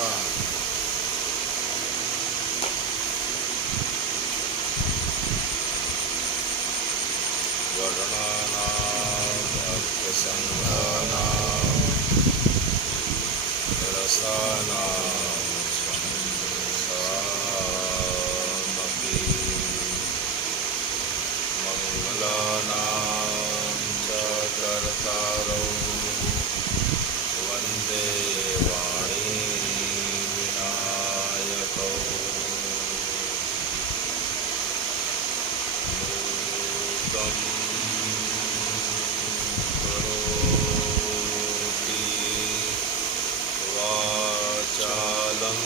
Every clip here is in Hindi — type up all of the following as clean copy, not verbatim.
का। वर्णानाम् अर्थसङ्ग्रहाणां रसानां छन्दसामपि मङ्गलानां च कर्तारौ वन्दे वाणी विनायकौ। मूकं करोति वाचालं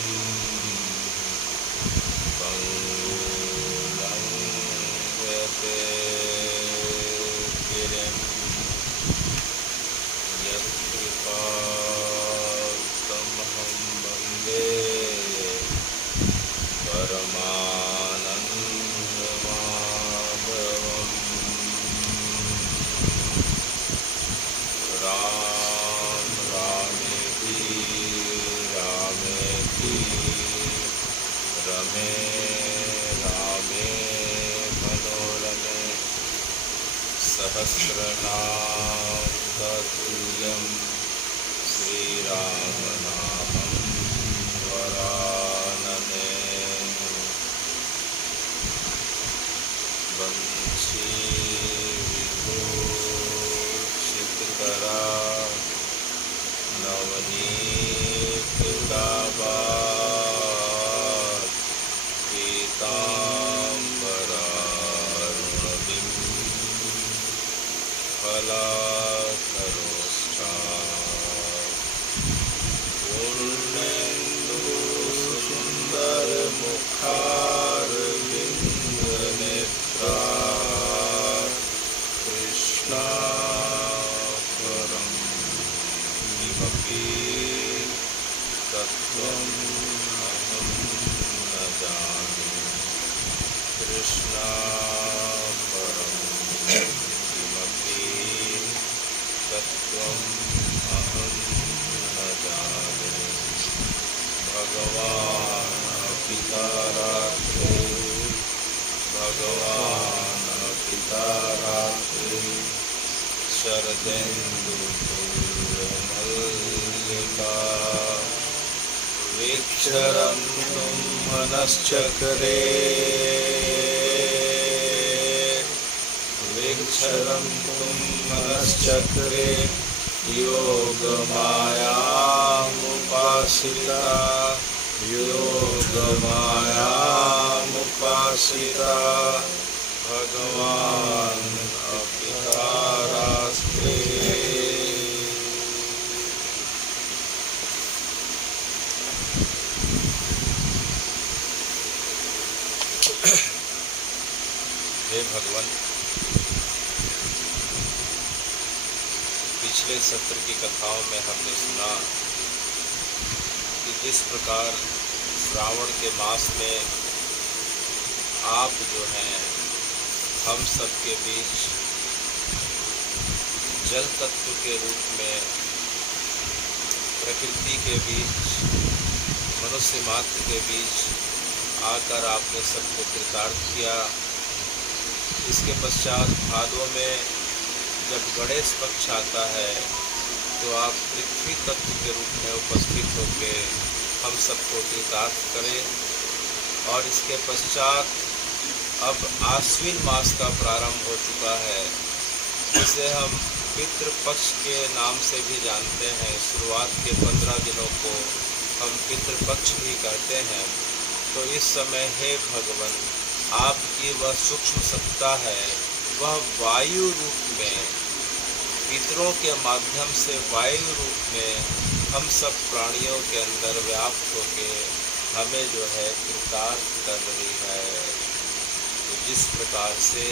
पङ्गुं लङ्घयते गिरिं यत्कृपातमहं वन्दे परमानन्दमाधवम्। राम रामेति रामेति रमे रामे मनोरमे सहस्रनाम तत्तुल्यं श्रीरामनामं वरानने। वंशी विभूषितकरा नवनीतदाभात् पीताम्बरारुणबिं फलाधरोष्ठात् पूर्णेन्दुसुन्दरमुखारविन्दनेत्रात् कृष्णापरं किमपि तत्त्वम् अहं न जाने। कृष्णापरं किमपि तत्त्वम् अहं न जाने। भगवान् पिता रात्रे भगवान् पिता रात्रे शरदेन्दुतुल्यमल्लिका वीक्षरं तं मनश्चक्रे वीक्षरं तं मनश्चक्रे योगमायामुपासिता योगमायामुपासिता भगवान् पितारास्ते। हे भगवान, पिछले सत्र की कथाओं में हमने सुना कि किस प्रकार श्रावण के मास में आप जो हैं हम सब के बीच जल तत्व के रूप में प्रकृति के बीच मनुष्य मात्र के बीच आकर आपने सबको कृतार्थ किया। इसके पश्चात भादों में जब गणेश पक्ष आता है तो आप पृथ्वी तत्व के रूप में उपस्थित होकर हम सबको कृतार्थ करें। और इसके पश्चात अब आश्विन मास का प्रारंभ हो चुका है, जिसे हम पितृपक्ष के नाम से भी जानते हैं। शुरुआत के 15 दिनों को हम पितृपक्ष भी कहते हैं। तो इस समय हे भगवान, आपकी वह सूक्ष्म सत्ता है, वह वायु रूप में पितरों के माध्यम से वायु रूप में हम सब प्राणियों के अंदर व्याप्त होके हमें जो है कृतार्थ कर रही है। तो जिस प्रकार से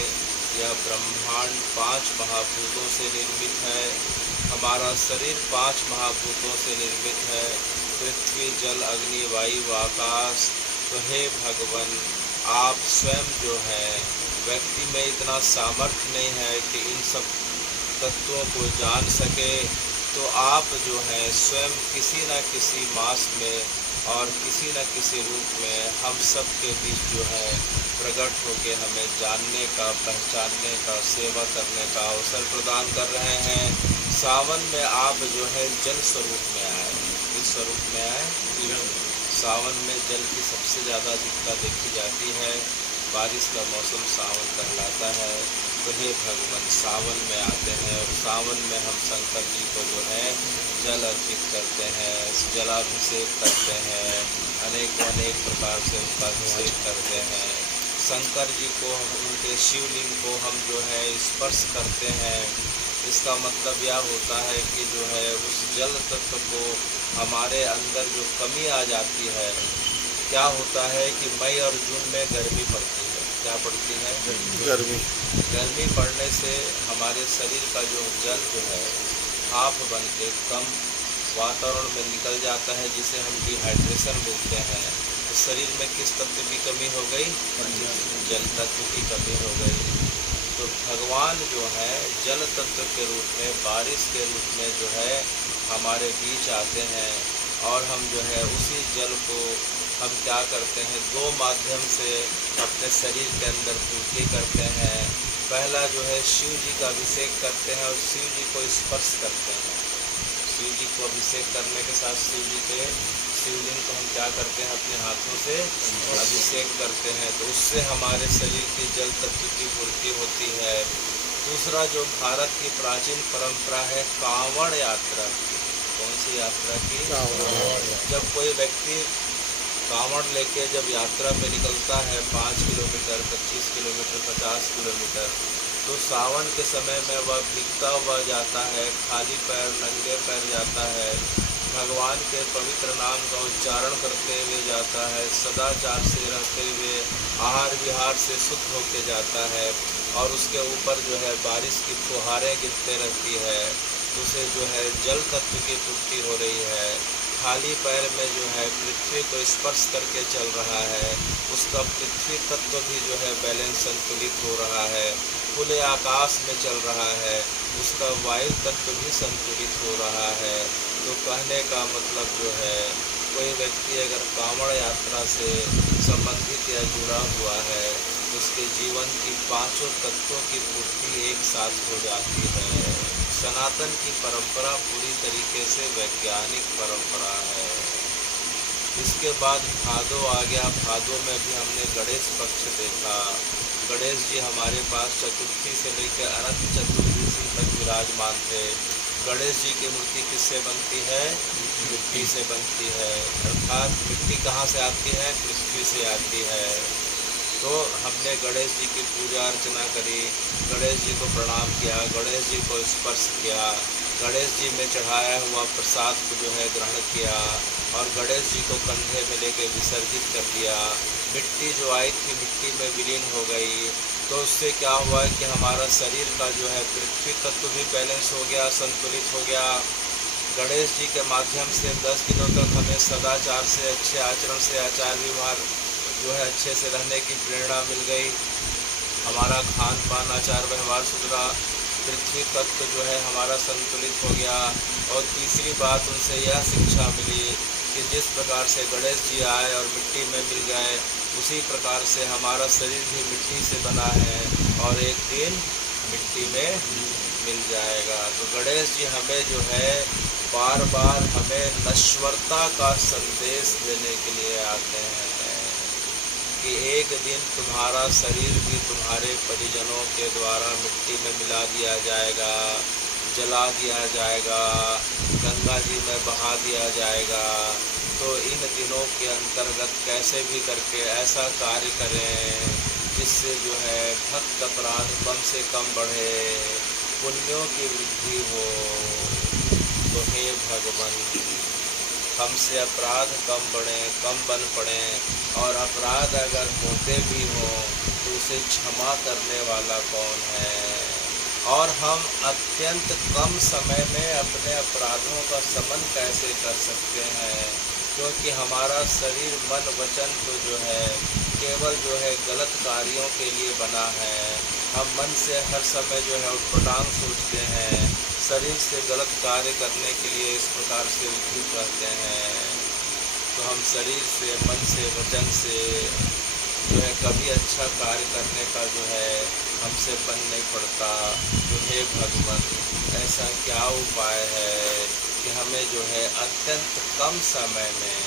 यह ब्रह्मांड 5 महाभूतों से निर्मित है, हमारा शरीर 5 महाभूतों से निर्मित है, पृथ्वी जल अग्नि वायु आकाश। तो हे भगवान, आप स्वयं जो है, व्यक्ति में इतना सामर्थ्य नहीं है कि इन सब तत्वों को जान सके, तो आप जो है स्वयं किसी न किसी मास में और किसी न किसी रूप में हम सब के बीच जो है प्रकट होकर हमें जानने का, पहचानने का, सेवा करने का अवसर प्रदान कर रहे हैं। सावन में आप जो है जल स्वरूप में आए। किस स्वरूप में आए? सावन में जल की सबसे ज़्यादा अधिकता देखी जाती है। बारिश का मौसम सावन कहलाता है। तो हे भगवान, सावन में आते हैं और सावन में हम शंकर जी को जो है जल अर्पित करते हैं, जलाभिषेक करते हैं, अनेक प्रकार से उनका अभिषेक करते हैं। शंकर जी को, उनके शिवलिंग को हम जो है स्पर्श करते हैं। इसका मतलब यह होता है कि जो है उस जल तत्व को हमारे अंदर जो कमी आ जाती है, क्या होता है कि मई और जून में गर्मी पड़ती है। क्या पड़ती है? गर्मी पड़ने से हमारे शरीर का जो जल जो है भाप बन के कम वातावरण में निकल जाता है, जिसे हम डिहाइड्रेशन बोलते हैं। तो शरीर में किस तत्व की कमी हो गई? जल तत्व की कमी हो गई। तो भगवान जो है जल तत्व के रूप में, बारिश के रूप में जो है हमारे बीच आते हैं और हम जो है उसी जल को हम क्या करते हैं, दो माध्यम से अपने शरीर के अंदर पूर्ति करते हैं। पहला जो है शिव जी का अभिषेक करते हैं और शिव जी को स्पर्श करते हैं। शिव जी को अभिषेक करने के साथ शिव जी के शिवलिंग को हम क्या करते हैं, अपने हाथों से अभिषेक करते हैं। तो उससे हमारे शरीर की जल तत्व की पूर्ति होती है। दूसरा जो भारत की प्राचीन परंपरा है कांवड़ यात्रा की। कौन सी यात्रा की? जब कोई व्यक्ति कांवड़ लेके जब यात्रा पे निकलता है 5 किलोमीटर, 25 किलोमीटर, 50 किलोमीटर, तो सावन के समय में वह भीगता हुआ जाता है, खाली पैर, नंगे पैर जाता है, भगवान के पवित्र नाम का उच्चारण करते हुए जाता है, सदाचार से रहते हुए आहार विहार से शुद्ध होके जाता है और उसके ऊपर जो है बारिश की फुहारें गिरते रहती है। उसे जो है जल तत्व की पूर्ति हो रही है। खाली पैर में जो है पृथ्वी को स्पर्श करके चल रहा है, उसका पृथ्वी तत्व भी जो है बैलेंस संतुलित हो रहा है। खुले आकाश में चल रहा है, उसका वायु तत्व भी संतुलित हो रहा है। तो कहने का मतलब जो है कोई व्यक्ति अगर कांवड़ यात्रा से संबंधित या जुड़ा हुआ है, उसके जीवन की पांचों तत्वों की पूर्ति एक साथ हो जाती है। सनातन की परंपरा पूरी तरीके से वैज्ञानिक परंपरा है। इसके बाद भादो आ गया। भादो में भी हमने गणेश पक्ष देखा। गणेश जी हमारे पास चतुर्थी से लेकर अनंत चतुर्दशी तक विराजमान थे। गणेश जी की मूर्ति किससे बनती है? मिट्टी से बनती है। अर्थात मिट्टी कहाँ से आती है? पृथ्वी से आती है। तो हमने गणेश जी की पूजा अर्चना करी, गणेश जी को प्रणाम किया, गणेश जी को स्पर्श किया, गणेश जी में चढ़ाया हुआ प्रसाद को जो है ग्रहण किया और गणेश जी को कंधे में लेकर विसर्जित कर दिया। मिट्टी जो आई थी मिट्टी में विलीन हो गई। तो उससे क्या हुआ कि हमारा शरीर का जो है पृथ्वी तत्व भी बैलेंस हो गया, संतुलित हो गया। गणेश जी के माध्यम से 10 दिनों तक हमें सदाचार से, अच्छे आचरण से, आचार व्यवहार जो है अच्छे से रहने की प्रेरणा मिल गई। हमारा खान पान, आचार व्यवहार सुधरा, पृथ्वी तत्व जो है हमारा संतुलित हो गया। और तीसरी बात उनसे यह शिक्षा मिली कि जिस प्रकार से गणेश जी आए और मिट्टी में मिल गए, उसी प्रकार से हमारा शरीर भी मिट्टी से बना है और एक दिन मिट्टी में मिल जाएगा। तो गणेश जी हमें जो है बार बार हमें नश्वरता का संदेश देने के लिए आते हैं कि एक दिन तुम्हारा शरीर भी तुम्हारे परिजनों के द्वारा मिट्टी में मिला दिया जाएगा, जला दिया जाएगा, गंगा जी में बहा दिया जाएगा। तो इन दिनों के अंतर्गत कैसे भी करके ऐसा कार्य करें जिससे जो है भक्त अपराध कम से कम बढ़े, पुण्यों की वृद्धि हो। तो हे भगवान, हमसे अपराध कम बढ़ें, कम बन पड़ें और अपराध अगर होते भी हों तो उसे क्षमा करने वाला कौन है। और हम अत्यंत कम समय में अपने अपराधों का शमन कैसे कर सकते हैं, क्योंकि हमारा शरीर, मन, वचन तो जो है केवल जो है गलत कार्यों के लिए बना है। हम मन से हर समय जो है उटपटांग सोचते हैं, शरीर से गलत कार्य करने के लिए इस प्रकार से उद्युक्त रहते हैं। तो तो हम शरीर से, मन से, वचन से जो है कभी अच्छा कार्य करने का जो है हमसे बन नहीं पड़ता। तो हे भगवान, ऐसा क्या उपाय है कि हमें जो है अत्यंत कम समय में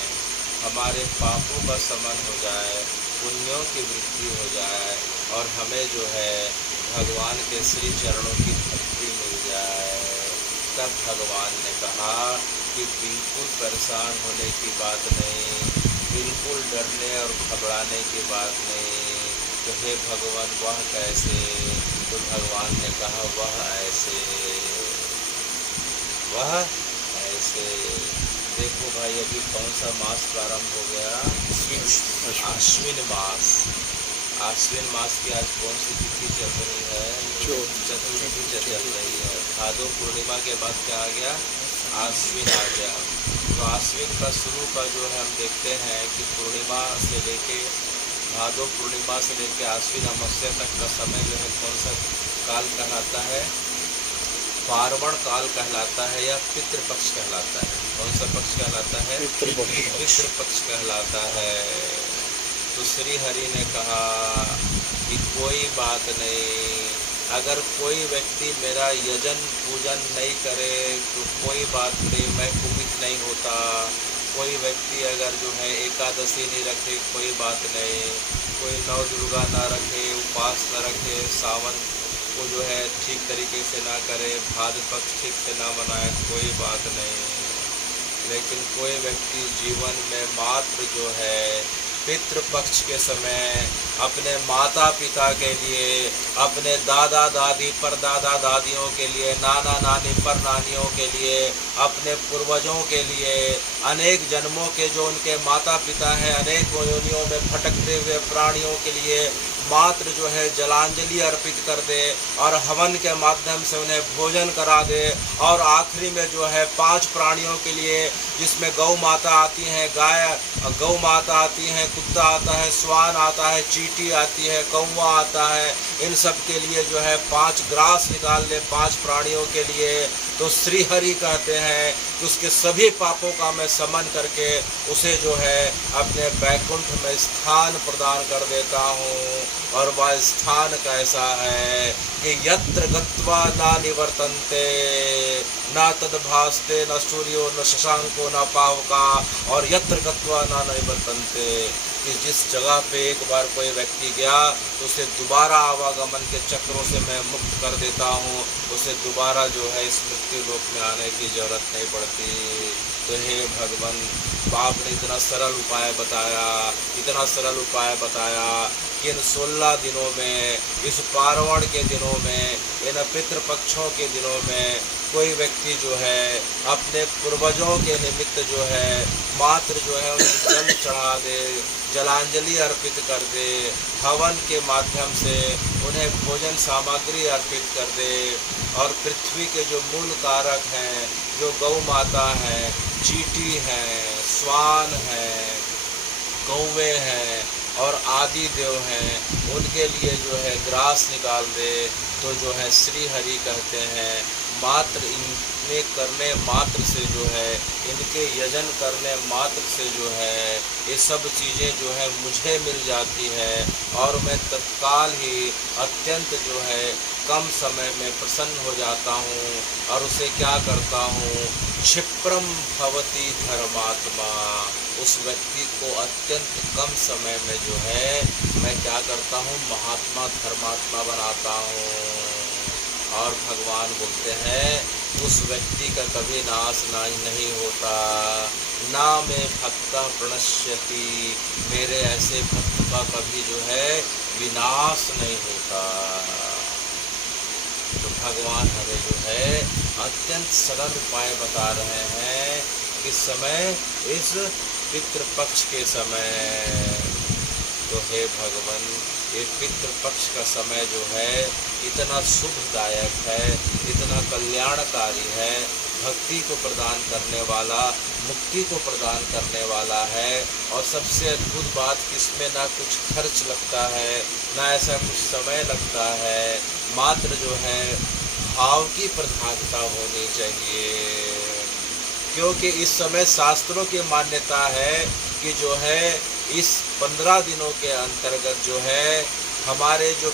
हमारे पापों का शमन हो जाए, पुण्यों की वृद्धि हो जाए और हमें जो है भगवान के श्री चरणों की भक्ति मिल जाए। तब भगवान ने कहा कि बिल्कुल परेशान होने की बात नहीं, बिल्कुल डरने और घबराने की बात नहीं। तो हे भगवान, वह कैसे? तो भगवान ने कहा वह ऐसे, वह ऐसे। देखो भाई, अभी कौन सा मास प्रारंभ हो गया? आश्विन मास। आश्विन मास की आज कौन सी तिथि चल रही है? चतुर्थी चल रही है। भादो पूर्णिमा के बाद क्या आ गया? आश्विन आ गया। तो आश्विन का शुरू का जो है हम देखते हैं कि पूर्णिमा से लेके भादो पूर्णिमा से लेके आश्विन अमावस्या तक का समय जो है कौन सा काल कहलाता है? पार्वण काल कहलाता है या पितृपक्ष कहलाता है? कौन सा पक्ष कहलाता है? पितृपक्ष कहलाता है। तो श्री हरि ने कहा कि कोई बात नहीं, अगर कोई व्यक्ति मेरा यजन पूजन नहीं करे तो कोई बात नहीं, मैं कुपित नहीं होता। कोई व्यक्ति अगर जो है एकादशी नहीं रखे, कोई बात नहीं। कोई नव दुर्गा ना रखे, उपवास ना रखे, सावन को जो है ठीक तरीके से ना करे, भाद्र पक्ष ठीक से ना मनाए, कोई बात नहीं। लेकिन कोई व्यक्ति जीवन में मात्र जो है पितृपक्ष के समय अपने माता पिता के लिए, अपने दादा दादी परदादा दादियों के लिए, नाना नानी पर नानियों के लिए, अपने पूर्वजों के लिए, अनेक जन्मों के जो उनके माता पिता हैं, अनेक योनियों में भटकते हुए प्राणियों के लिए मात्र जो है जलांजलि अर्पित कर दे और हवन के माध्यम से उन्हें भोजन करा दे। और आखिरी में जो है 5 प्राणियों के लिए, जिसमें गौ माता आती हैं, गौ माता आती हैं, कुत्ता आता है, स्वान आता है, चींटी आती है, कौवा आता है, इन सब के लिए जो है 5 ग्रास निकाल ले 5 प्राणियों के लिए। तो श्री हरि कहते हैं कि उसके सभी पापों का मैं समन करके उसे जो है अपने बैकुंठ में स्थान प्रदान कर देता हूँ। और वह स्थान कैसा है कि यत्र गत्वा न निवर्तन्ते न तद्भासते न सूर्यो न शशांको न पावका, और यत्र गत्वा न निवर्तन्ते, कि जिस जगह पे एक बार कोई व्यक्ति गया तो उसे दोबारा आवागमन के चक्रों से मैं मुक्त कर देता हूँ, उसे दोबारा जो है इस मृत्यु लोक में आने की जरूरत नहीं पड़ती। तो हे भगवान, आपने इतना सरल उपाय बताया, इतना सरल उपाय बताया कि इन 16 दिनों में, इस पार्वण के दिनों में, इन पितृपक्षों के दिनों में कोई व्यक्ति जो है अपने पूर्वजों के निमित्त जो है मात्र जो है उन्हें जल चढ़ा दे, जलांजलि अर्पित कर दे, हवन के माध्यम से उन्हें भोजन सामग्री अर्पित कर दे। और पृथ्वी के जो मूल कारक हैं, जो गौ माता हैं, चींटी हैं, स्वान हैं, कौवे हैं और आदि देव हैं, उनके लिए जो है ग्रास निकाल दे। तो जो है श्री हरि कहते हैं मात्र इनमें करने मात्र से जो है, इनके यजन करने मात्र से जो है ये सब चीज़ें जो है मुझे मिल जाती है और मैं तत्काल ही अत्यंत जो है कम समय में प्रसन्न हो जाता हूँ। और उसे क्या करता हूँ, क्षिप्रम भवति धर्मात्मा, उस व्यक्ति को अत्यंत कम समय में जो है मैं क्या करता हूँ, महात्मा धर्मात्मा बनाता हूँ। और भगवान बोलते हैं उस व्यक्ति का कभी नाश नहीं होता। ना में भक्ता प्रणश्यति, मेरे ऐसे भक्त का कभी जो है विनाश नहीं होता। तो भगवान हमें जो है अत्यंत सरल उपाय बता रहे हैं कि समय, इस पितृपक्ष के समय, तो हे भगवान, ये पितृपक्ष का समय जो है इतना शुभदायक है, इतना कल्याणकारी है, भक्ति को प्रदान करने वाला, मुक्ति को प्रदान करने वाला है। और सबसे अद्भुत बात कि इसमें ना कुछ खर्च लगता है, ना ऐसा कुछ समय लगता है, मात्र जो है भाव की प्रधानता होनी चाहिए। क्योंकि इस समय शास्त्रों की मान्यता है कि जो है इस 15 दिनों के अंतर्गत जो है हमारे जो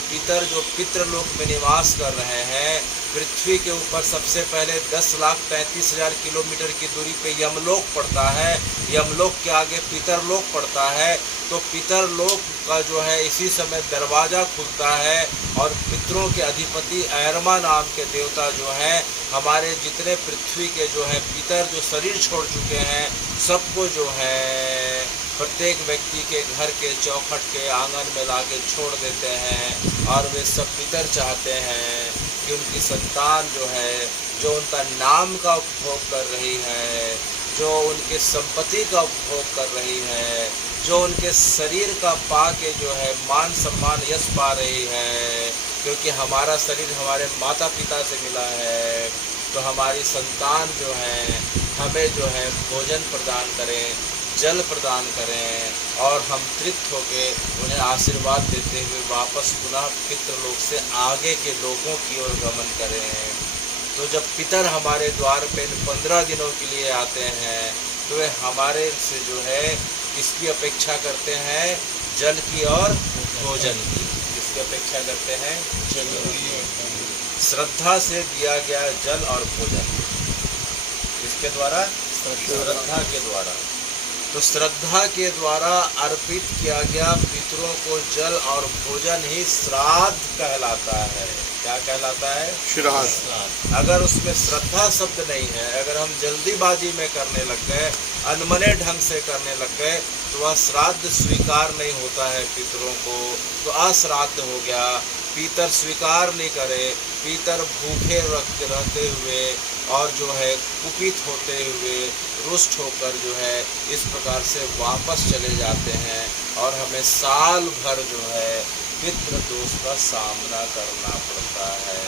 पितृलोक में निवास कर रहे हैं, पृथ्वी के ऊपर सबसे पहले 10,35,000 किलोमीटर की दूरी पे यमलोक पड़ता है, यमलोक के आगे पितरलोक पड़ता है। तो पितरलोक का जो है इसी समय दरवाज़ा खुलता है और पितरों के अधिपति ऐरमा नाम के देवता जो हैं हमारे जितने पृथ्वी के जो है पितर जो शरीर छोड़ चुके हैं सबको जो है प्रत्येक व्यक्ति के घर के चौखट के आंगन में लाके छोड़ देते हैं। और वे सब पितर चाहते हैं कि उनकी संतान जो है जो उनका नाम का उपभोग कर रही है, जो उनके संपत्ति का उपभोग कर रही है, जो उनके शरीर का पा के जो है मान सम्मान यश पा रही है, क्योंकि हमारा शरीर हमारे माता पिता से मिला है। तो हमारी संतान जो है हमें जो है भोजन प्रदान करें, जल प्रदान करें और हम तृप्त होकर उन्हें आशीर्वाद देते हुए वापस पुनः पितृलोक से आगे के लोगों की ओर गमन करें। तो जब पितर हमारे द्वार पे 15 दिनों के लिए आते हैं तो वे हमारे से जो है किसकी अपेक्षा करते हैं? जल की और भोजन की। किसकी अपेक्षा करते हैं? श्रद्धा से दिया गया जल और भोजन। किसके द्वारा? श्रद्धा के द्वारा। तो श्रद्धा के द्वारा अर्पित किया गया पितरों को जल और भोजन ही श्राद्ध कहलाता है। क्या कहलाता है? श्राद्ध। अगर उसमें श्रद्धा शब्द नहीं है, अगर हम जल्दीबाजी में करने लग गए, अनमने ढंग से करने लग गए, तो वह श्राद्ध स्वीकार नहीं होता है पितरों को, तो अश्राद्ध हो गया। पितर स्वीकार नहीं करे, पितर भूखे रहते हुए और जो है कुपित होते हुए रुष्ट होकर जो है इस प्रकार से वापस चले जाते हैं और हमें साल भर जो है पितृ दोष का सामना करना पड़ता है।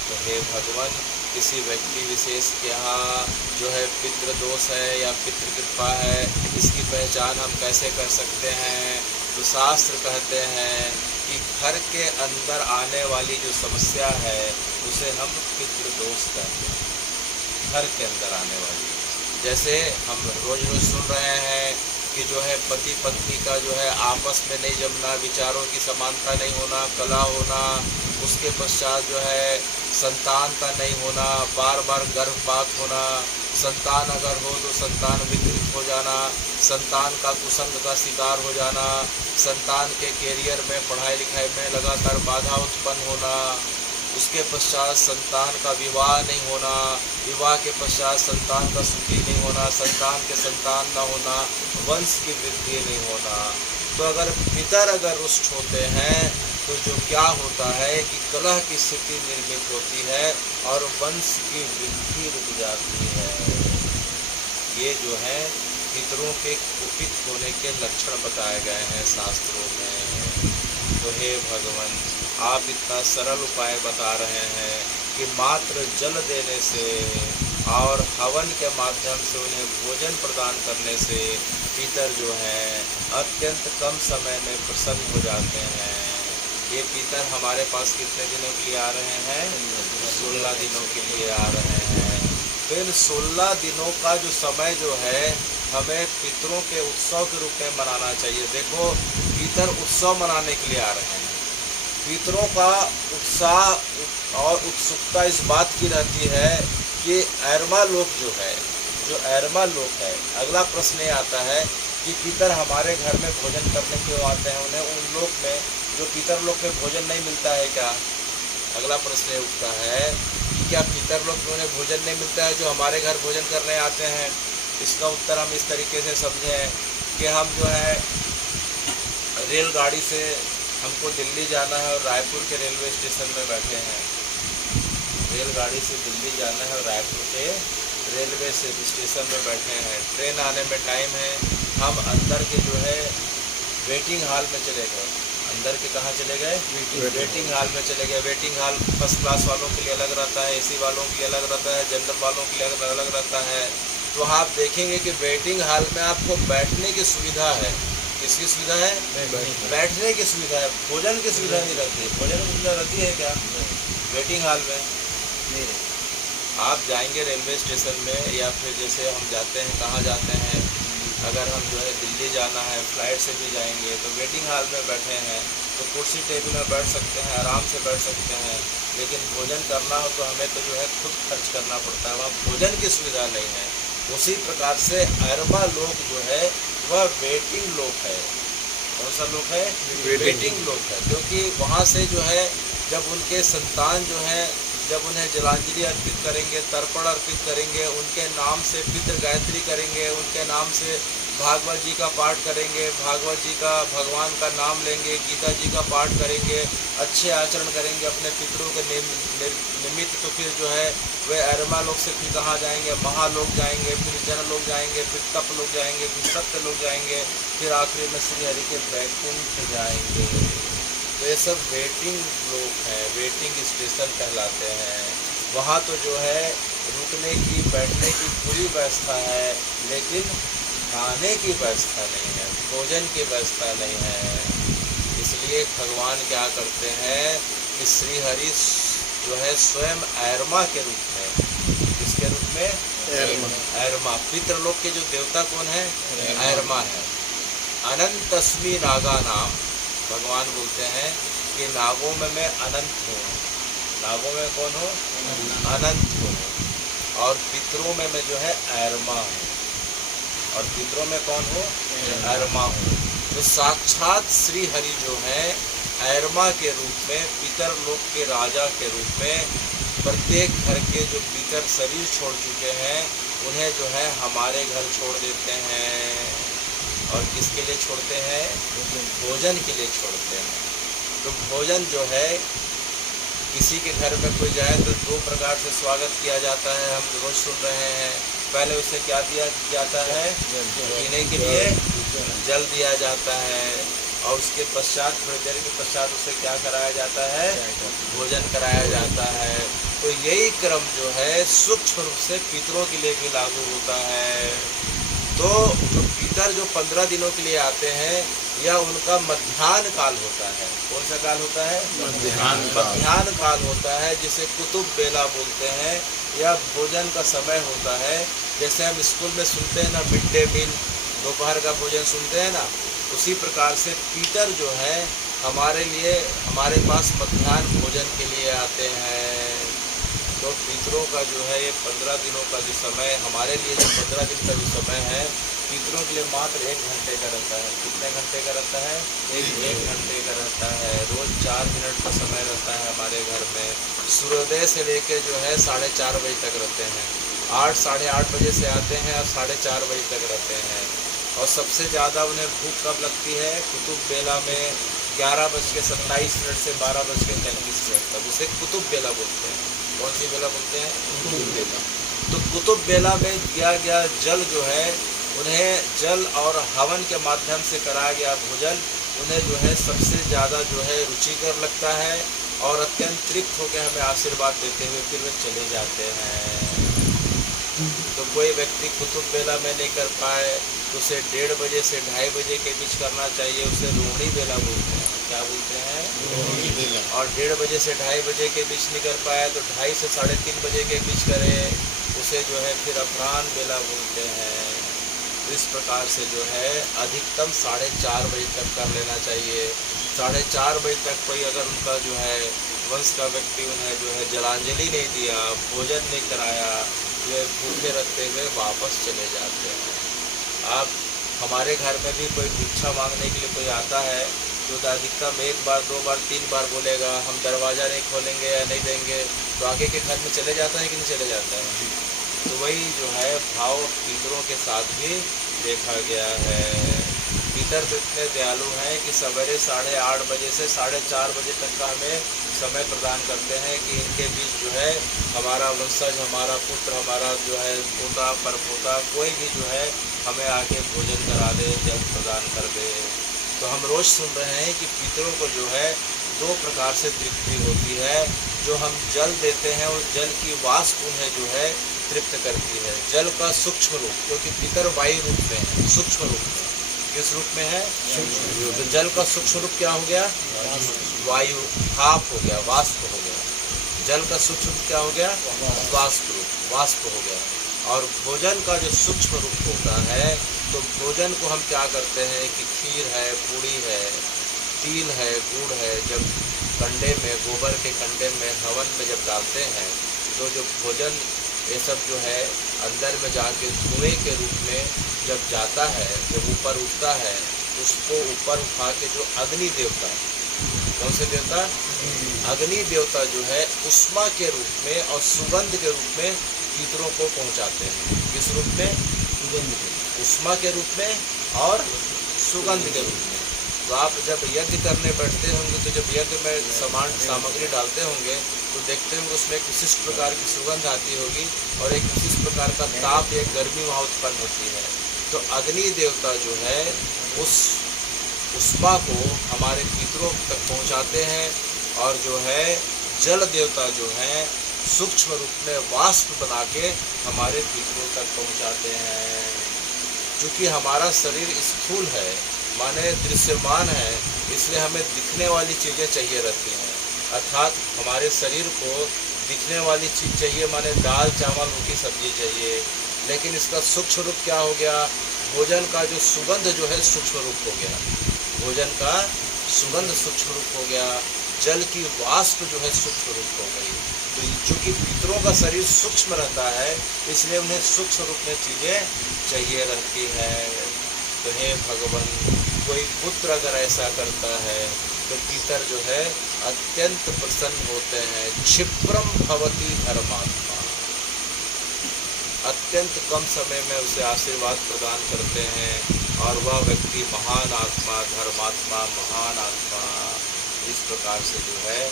तो हे भगवान, किसी व्यक्ति विशेष के यहाँ जो है पितृ दोष है या पितृ कृपा है, इसकी पहचान हम कैसे कर सकते हैं? तो शास्त्र कहते हैं कि घर के अंदर आने वाली जो समस्या है उसे हम पितृ दोष कहते हैं। घर के अंदर आने वाली, जैसे हम रोज रोज सुन रहे हैं कि जो है पति पत्नी का जो है आपस में नहीं जमना, विचारों की समानता नहीं होना, कलह होना, उसके पश्चात जो है संतान का नहीं होना, बार बार गर्भपात होना, संतान अगर हो तो संतान विकृत हो जाना, संतान का कुसंग का शिकार हो जाना, संतान के कैरियर में पढ़ाई लिखाई में लगातार बाधा उत्पन्न होना, उसके पश्चात संतान का विवाह नहीं होना, विवाह के पश्चात संतान का सुखी नहीं होना, संतान के संतान न होना, वंश की वृद्धि नहीं होना। तो अगर पितर रुष्ट होते हैं तो जो क्या होता है कि कलह की स्थिति निर्मित होती है और वंश की वृद्धि रुक जाती है। ये जो है पितरों के कुपित होने के लक्षण बताए गए हैं शास्त्रों में। तो हे भगवान, आप इतना सरल उपाय बता रहे हैं कि मात्र जल देने से और हवन के माध्यम से उन्हें भोजन प्रदान करने से पितर जो हैं अत्यंत कम समय में प्रसन्न हो जाते हैं। ये पितर हमारे पास कितने दिनों के लिए आ रहे हैं? 16 दिनों के लिए आ रहे हैं। तो इन 16 दिनों का जो समय जो है हमें पितरों के उत्सव के रूप में मनाना चाहिए। देखो, पितर उत्सव मनाने के लिए आ रहे हैं। पितरों का उत्साह और उत्सुकता इस बात की रहती है कि ऐरमा लोक जो है, जो ऐरमा लोक है, अगला प्रश्न ये आता है कि पितर हमारे घर में भोजन करने क्यों आते हैं? उन्हें उन लोक में जो पितर लोक में भोजन नहीं मिलता है क्या? अगला प्रश्न ये उठता है कि क्या पितर लोक में उन्हें भोजन नहीं मिलता है जो हमारे घर भोजन करने आते हैं? इसका उत्तर हम इस तरीके से समझें कि हम जो है रेलगाड़ी से हमको दिल्ली जाना है और रायपुर के रेलवे स्टेशन में बैठे हैं। रेलगाड़ी से दिल्ली जाना है और रायपुर के रेलवे से स्टेशन में बैठे हैं। ट्रेन आने में टाइम है, हम अंदर के जो है वेटिंग हॉल में चले गए। अंदर के कहाँ चले गए? वेटिंग हॉल में चले गए। वेटिंग हॉल फर्स्ट क्लास वालों के लिए अलग रहता है, एसी वालों के लिए अलग रहता है, जनरल वालों के लिए अलग रहता है। तो आप देखेंगे कि वेटिंग हॉल में आपको बैठने की सुविधा है। किसकी सुविधा है? बैठने की सुविधा है। भोजन की सुविधा नहीं रहती है। भोजन की सुविधा रहती है क्या वेटिंग हॉल में? नहीं। आप जाएंगे रेलवे स्टेशन में या फिर जैसे हम जाते हैं, कहाँ जाते हैं, अगर हम जो है दिल्ली जाना है फ्लाइट से भी जाएंगे तो वेटिंग हॉल में बैठे हैं तो कुर्सी टेबल में बैठ सकते हैं, आराम से बैठ सकते हैं। लेकिन भोजन करना हो तो हमें तो जो है खुद खर्च करना पड़ता है, वहाँ भोजन की सुविधा नहीं है। उसी प्रकार से अरबा लोग जो है वह वेटिंग लोग है। कौन सा लोग है? वेटिंग लोग है। क्योंकि वहाँ से जो है जब उनके संतान जो है जब उन्हें जलांजलि अर्पित करेंगे, तर्पण अर्पित करेंगे, उनके नाम से पितृ गायत्री करेंगे, उनके नाम से भागवत जी का पाठ करेंगे, भागवत जी का भगवान का नाम लेंगे, गीता जी का पाठ करेंगे, अच्छे आचरण करेंगे अपने पितरों के निमित्त, तो फिर जो है वे अरमा लोग से फिर कहाँ जाएंगे? महालोक जाएंगे, फिर जन लोग जाएंगे, फिर तप लोग जाएंगे, फिर सत्य लोग जाएंगे, फिर आखिरी में श्री हरि के वैकुंठ जाएंगे। तो ये सब वेटिंग लोग हैं, वेटिंग स्टेशन कहलाते हैं। वहाँ तो जो है रुकने की, बैठने की पूरी व्यवस्था है, लेकिन खाने की व्यवस्था नहीं है, भोजन की व्यवस्था नहीं है। इसलिए भगवान क्या करते हैं कि श्री हरि जो है स्वयं ऐरमा के रूप में, किसके रूप में? ऐरमा। पितृलोक के जो देवता कौन है? ऐरमा है। अनंतस्मी नागा नाम, भगवान बोलते हैं कि नागों में मैं अनंत हूँ। नागों में कौन हूँ? अनंत हूँ। और पितरों में मैं जो है ऐरमा हूँ। और पितरों में कौन हूँ? ऐरमा हूँ। तो साक्षात श्री हरि जो है ऐरमा के रूप में, पितर लोक के राजा के रूप में, प्रत्येक घर के जो पितर शरीर छोड़ चुके हैं उन्हें जो है हमारे घर छोड़ देते हैं। और किसके लिए छोड़ते हैं? भोजन के लिए छोड़ते हैं। तो भोजन जो है किसी के घर में कोई जाए तो दो प्रकार से स्वागत किया जाता है, हम रोज सुन रहे हैं। पहले उसे क्या दिया जाता है? पीने के लिए जल दिया जाता है, और उसके पश्चात थोड़ी देर के पश्चात उसे क्या कराया जाता है? भोजन कराया जाता है। तो यही क्रम जो है सूक्ष्म रूप से पितरों के लिए भी लागू होता है। तो जो पितर जो 15 दिनों के लिए आते हैं या उनका मध्याह्न काल होता है। कौन सा काल होता है? मध्याह्न काल होता है, जिसे कुतुब बेला बोलते हैं, या भोजन का समय होता है। जैसे हम स्कूल में सुनते हैं ना, मिड डे मील, दोपहर का भोजन सुनते हैं ना, उसी प्रकार से पितर जो है हमारे लिए, हमारे पास मध्याह्न भोजन के लिए आते हैं। तो पितरों का जो है ये 15 दिनों का जो समय, हमारे लिए जो 15 दिन का जो समय है, पितरों के लिए मात्र 1 घंटे का रहता है। कितने घंटे का रहता है? एक घंटे का रहता है। रोज 4 मिनट का समय रहता है हमारे घर में। सूर्योदय से लेकर जो है 4:30 बजे तक रहते हैं। 8 साढ़े 8 बजे से आते हैं और 4:30 बजे तक रहते हैं। और सबसे ज़्यादा उन्हें भूख कब लगती है? कुतुब बेला में 11:27 से 12:33 तक, उसे कुतुब बेला बोलते हैं। कौन सी बेला बोलते हैं? कुतुब बेला। तो कुतुब बेला में दिया गया जल जो है, उन्हें जल और हवन के माध्यम से कराया गया भोजन उन्हें जो है सबसे ज़्यादा जो है रुचिकर लगता है, और अत्यंत तृप्त होकर हमें आशीर्वाद देते हुए फिर वे चले जाते हैं। तो कोई व्यक्ति कुतुब बेला में नहीं कर पाए तो उसे 1:30 बजे से 2:30 बजे के बीच करना चाहिए। उसे रोहिणी बेला बोलते हैं। क्या बोलते हैं? रोहिणी बेला। और 1:30 बजे से 2:30 बजे के बीच नहीं कर पाए तो 2:30 से 3:30 बजे के बीच करे, उसे जो है फिर अपराह्न बेला बोलते हैं। तो इस प्रकार से जो है अधिकतम 4:30 बजे तक कर लेना चाहिए। 4:30 बजे तक कोई अगर उनका जो है वंश का व्यक्ति उन्हें जो है जलांजलि नहीं दिया, भोजन नहीं कराया, वे भूखे रखते हुए वापस चले जाते हैं। अब हमारे घर में भी कोई भिक्षा मांगने के लिए कोई आता है तो अधिकतम 1 बार 2 बार 3 बार बोलेगा, हम दरवाज़ा नहीं खोलेंगे या नहीं देंगे, तो आगे के घर में चले जाता है कि नहीं चले जाता है? तो वही जो है भाव पितरों के साथ भी देखा गया है। पितर तो इतने दयालु हैं कि सवेरे 8:30 बजे से 4:30 बजे तक का हमें समय प्रदान करते हैं कि इनके बीच जो है हमारा वंशज, हमारा पुत्र, हमारा जो है पोता परपोता कोई भी जो है हमें आके भोजन करा दे, जल प्रदान कर दे। तो हम रोज़ सुन रहे हैं कि पितरों को जो है 2 प्रकार से तृप्ति होती है। जो हम जल देते हैं उस जल की वाष्प उन्हें जो है तृप्त करती है। जल का सूक्ष्म रूप, क्योंकि पितर वायु रूप में है, सूक्ष्म रूप में। किस रूप में है? सूक्ष्म। तो जल का सूक्ष्म रूप क्या हो गया? वायु, भाप हो गया, वाष्प हो गया। जल का सूक्ष्म रूप क्या हो गया? वाष्प रूप, वाष्प हो गया। और भोजन का जो सूक्ष्म रूप होता है, तो भोजन को हम क्या करते हैं कि खीर है, पूड़ी है, तिल है, गुड़ है, जब कंडे में, गोबर के कंडे में, हवन में जब डालते हैं, तो जो भोजन ये सब जो है अंदर में जाके धुएं के रूप में जब जाता है, जब ऊपर उठता है, उसको ऊपर उठा के जो अग्नि देवता, कौन से देवता? अग्नि देवता जो है उष्मा के रूप में और सुगंध के रूप में पितरों को पहुंचाते हैं। किस रूप में? उष्मा के रूप में और सुगंध के रूप में। तो आप जब यज्ञ करने बैठते होंगे, तो जब यज्ञ में सामग्री डालते होंगे, तो देखते होंगे उसमें एक विशिष्ट प्रकार की सुगंध आती होगी और एक विशिष्ट प्रकार का ताप, एक गर्मी वहाँ उत्पन्न होती है। तो अग्नि देवता जो है उस उष्मा को हमारे पितरों तक पहुँचाते हैं, और जो है जल देवता जो है सूक्ष्म रूप में वाष्प बना के हमारे पितरों तक पहुँचाते हैं। क्योंकि हमारा शरीर स्थूल है, माने दृश्यमान है, इसलिए हमें दिखने वाली चीज़ें चाहिए रहती हैं। अर्थात हमारे शरीर को दिखने वाली चीज़ चाहिए, माने दाल चावल रोटी सब्जी चाहिए। लेकिन इसका सूक्ष्म रूप क्या हो गया? भोजन का जो सुगंध जो है सूक्ष्म रूप हो गया, भोजन का सुगंध सूक्ष्म रूप हो गया, जल की वाष्प जो है सूक्ष्म रूप हो गई। तो चूँकि पितरों का शरीर सूक्ष्म रहता है, इसलिए उन्हें सूक्ष्म रूप में चीज़ें चाहिए रहती है। तो हे भगवान, कोई पुत्र अगर ऐसा करता है तो पितर जो है अत्यंत प्रसन्न होते हैं। क्षिप्रम भवति धर्मात्मा, अत्यंत कम समय में उसे आशीर्वाद प्रदान करते हैं, और वह व्यक्ति महान आत्मा, धर्मात्मा, महान आत्मा इस प्रकार से जो है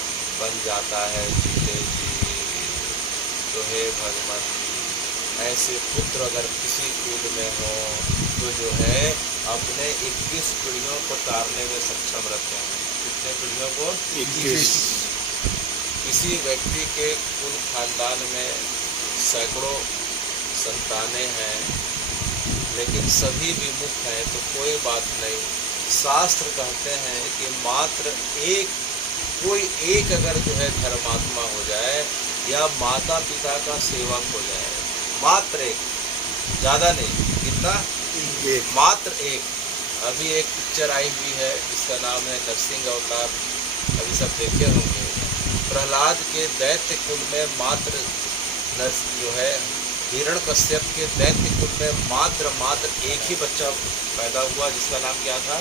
बन जाता है। जीते जी। तो हे भगवान, ऐसे पुत्र अगर किसी कुल में हो तो जो है अपने 21 पीढ़ियों को तारने में सक्षम रहते हैं। कितने पीढ़ियों को? 21। किसी व्यक्ति के कुल खानदान में सैकड़ों संतानें हैं, लेकिन सभी विमुख हैं, तो कोई बात नहीं। शास्त्र कहते हैं कि मात्र कोई एक अगर जो है धर्मात्मा हो जाए या माता पिता का सेवक हो जाए, मात्र एक, ज़्यादा नहीं। कितना? एक, मात्र एक। अभी एक पिक्चर आई हुई है जिसका नाम है नरसिंह अवतार, अभी सब देखे होंगे। प्रहलाद के दैत्य कुल में मात्र जो है हिरण्यकश्यप के दैत्य कुल में मात्र एक ही बच्चा पैदा हुआ, जिसका नाम क्या था?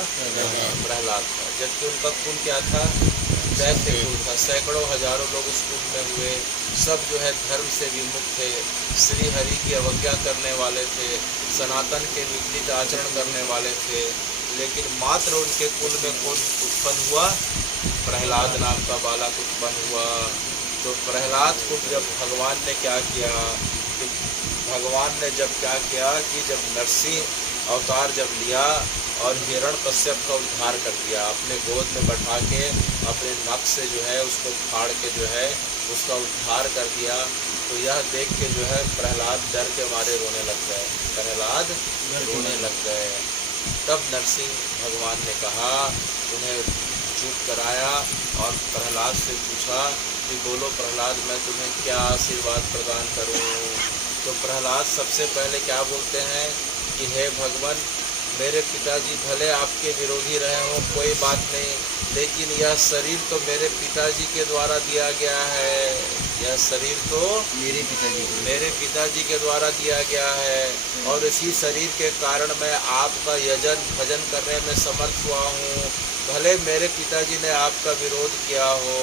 प्रहलाद था। जबकि उनका कुल क्या था? दैत्य कुल था। सैकड़ों हजारों लोग उस कुल में हुए, सब जो है धर्म से विमुख थे, श्री हरि की अवज्ञा करने वाले थे, सनातन के विपरीत आचरण करने वाले थे। लेकिन मात्र उनके कुल में कौन उत्पन्न हुआ? प्रहलाद नाम का बालक उत्पन्न हुआ। तो प्रहलाद को जब भगवान ने क्या किया कि भगवान ने जब क्या किया कि जब नरसिंह अवतार जब लिया और हिरण्यकश्यप का उद्धार कर दिया, अपने गोद में बैठा के अपने नख से जो है उसको फाड़ के जो है उसका उद्धार कर दिया, तो यह देख के जो है प्रहलाद डर के मारे रोने लग गए। प्रहलाद रोने लग गए। तब नरसिंह भगवान ने कहा, उन्हें चुप कराया और प्रहलाद से पूछा कि बोलो प्रहलाद, मैं तुम्हें क्या आशीर्वाद प्रदान करूं? तो प्रहलाद सबसे पहले क्या बोलते हैं कि हे भगवान, मेरे पिताजी भले आपके विरोधी रहे हों, कोई बात नहीं, लेकिन यह शरीर तो मेरे पिताजी के द्वारा दिया गया है। यह शरीर तो मेरे पिताजी के द्वारा दिया गया है, और इसी शरीर के कारण मैं आपका यजन भजन करने में समर्थ हुआ हूँ। भले मेरे पिताजी ने आपका विरोध किया हो,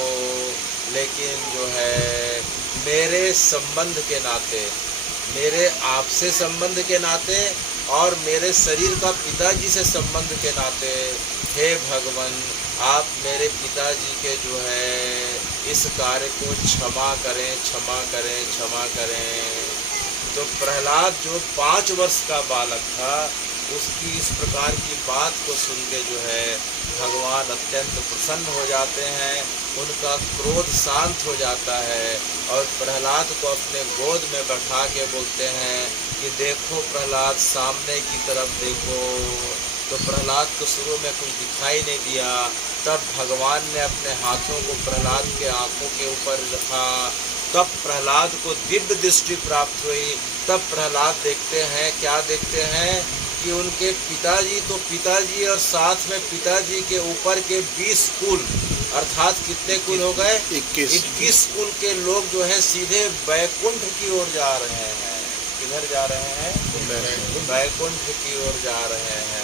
लेकिन जो है मेरे संबंध के नाते, मेरे आपसे संबंध के नाते और मेरे शरीर का पिताजी से संबंध के नाते, हे भगवान, आप मेरे पिताजी के जो है इस कार्य को क्षमा करें, क्षमा करें, क्षमा करें। तो प्रहलाद जो 5 वर्ष का बालक था, उसकी इस प्रकार की बात को सुन के जो है भगवान अत्यंत प्रसन्न हो जाते हैं, उनका क्रोध शांत हो जाता है, और प्रहलाद को अपने गोद में बैठा के बोलते हैं कि देखो प्रहलाद, सामने की तरफ देखो। तो तो प्रहलाद को शुरू में कुछ दिखाई नहीं दिया। तब भगवान ने अपने हाथों को प्रहलाद के आंखों के ऊपर रखा, तब प्रहलाद को दिव्य दृष्टि प्राप्त हुई। तब प्रहलाद देखते हैं, क्या देखते हैं कि उनके पिताजी, तो पिताजी और साथ में पिताजी के ऊपर के 20 कुल, अर्थात कितने कुल हो गए? 21 कुल के लोग जो है सीधे बैकुंठ की ओर जा रहे हैं। किधर जा रहे हैं? बैकुंठ की ओर जा रहे हैं।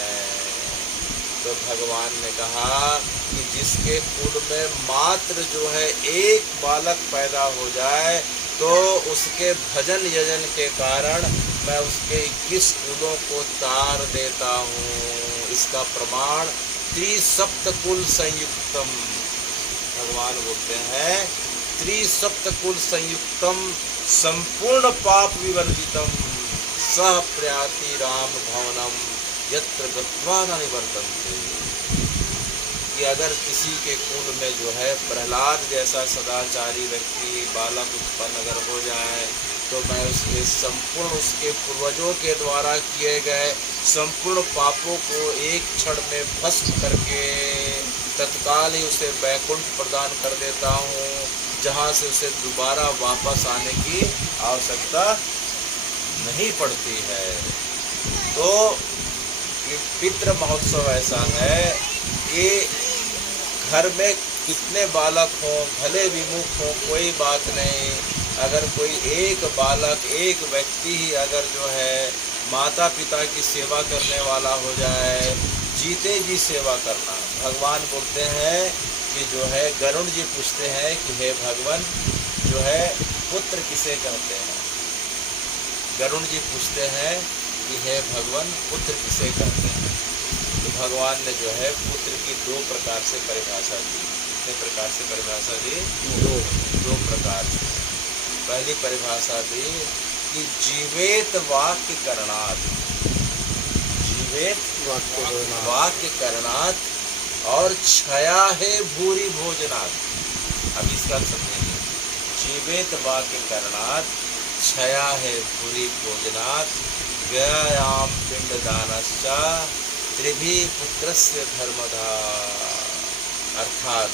तो भगवान ने कहा कि जिसके कुल में मात्र जो है एक बालक पैदा हो जाए तो उसके भजन यजन के कारण मैं उसके 21 कुलों को तार देता हूँ। इसका प्रमाण त्रिसप्तकुल संयुक्तम, भगवान बोलते हैं त्रिसप्तकुल संयुक्तम संपूर्ण पाप विवर्जितम सह प्रयाति राम भवनम यत्र गत्वा न निवर्तन्ते। कि अगर किसी के कुल में जो है प्रहलाद जैसा सदाचारी व्यक्ति बालक उत्पन्न अगर हो जाए तो मैं उसके संपूर्ण, उसके पूर्वजों के द्वारा किए गए संपूर्ण पापों को एक क्षण में भस्म करके तत्काल ही उसे वैकुंठ प्रदान कर देता हूँ, जहाँ से उसे दोबारा वापस आने की आवश्यकता नहीं पड़ती है। तो पितृ महोत्सव ऐसा है कि घर में कितने बालक हों, भले विमुख हों, कोई बात नहीं, अगर कोई एक बालक, एक व्यक्ति ही अगर जो है माता पिता की सेवा करने वाला हो जाए, जीते जी सेवा करना। भगवान बोलते हैं कि जो है गरुड़ जी पूछते हैं कि हे भगवान जो है पुत्र किसे कहते हैं? गरुड़ जी पूछते हैं कि हे भगवान पुत्र किसे कहते हैं? तो भगवान ने जो है पुत्र की 2 प्रकार से परिभाषा दी। कितने प्रकार से परिभाषा दी? 2 प्रकार से। पहली परिभाषा दी कि जीवेत वाक्य करणात्, जीवेत वाक्य करणात् और क्षया है भूरि भोजनात्। अब इसका अर्थ समझेंगे। जीवेत वाक्य करणात् क्षया है भूरि भोजनात् गयायाम पिंडदानश्च त्रिभि पुत्रस्य धर्मधा। अर्थात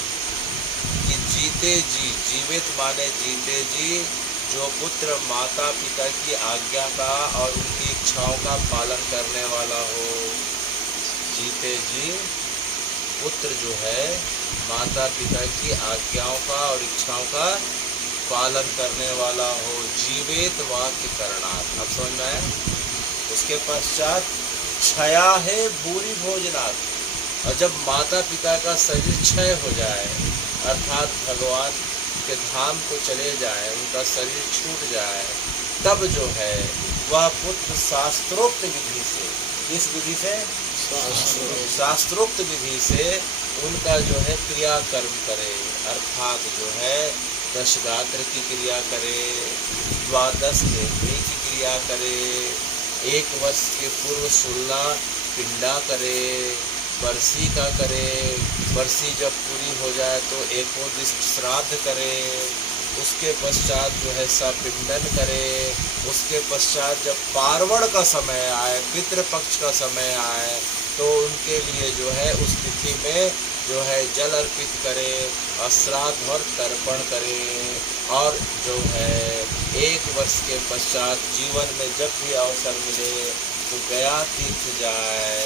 कि जीते जी, जीवित माने जीते जी, जो पुत्र माता पिता की आज्ञा का और उनकी इच्छाओं का पालन करने वाला हो। जीते जी पुत्र जो है माता पिता की आज्ञाओं का और इच्छाओं का पालन करने वाला हो। जीवित वाक्य करणात्, अब समझ में आया? उसके पश्चात क्षया है भूरि भोजनात्, और जब माता पिता का शरीर क्षय हो जाए, अर्थात भगवान के धाम को चले जाए, उनका शरीर छूट जाए, तब जो है वह पुत्र शास्त्रोक्त विधि से, किस विधि से? शास्त्रोक्त विधि से उनका जो है क्रियाकर्म करे। अर्थात जो है 10 गात्र की क्रिया करे, 12 देवनी की क्रिया करे, 1 वर्ष के पूर्व 16 पिंडा करे, बरसी का करे, बरसी जब पूरी हो जाए तो एकोदिष्ट श्राद्ध करे, उसके पश्चात जो है सपिंडन करे, उसके पश्चात जब पार्वण का समय आए, पितृपक्ष का समय आए, तो उनके लिए जो है उस तिथि में जो है जल अर्पित करे, श्राद्ध और तर्पण करे, और जो है 1 वर्ष के पश्चात जीवन में जब भी अवसर मिले तो गया तीर्थ जाए।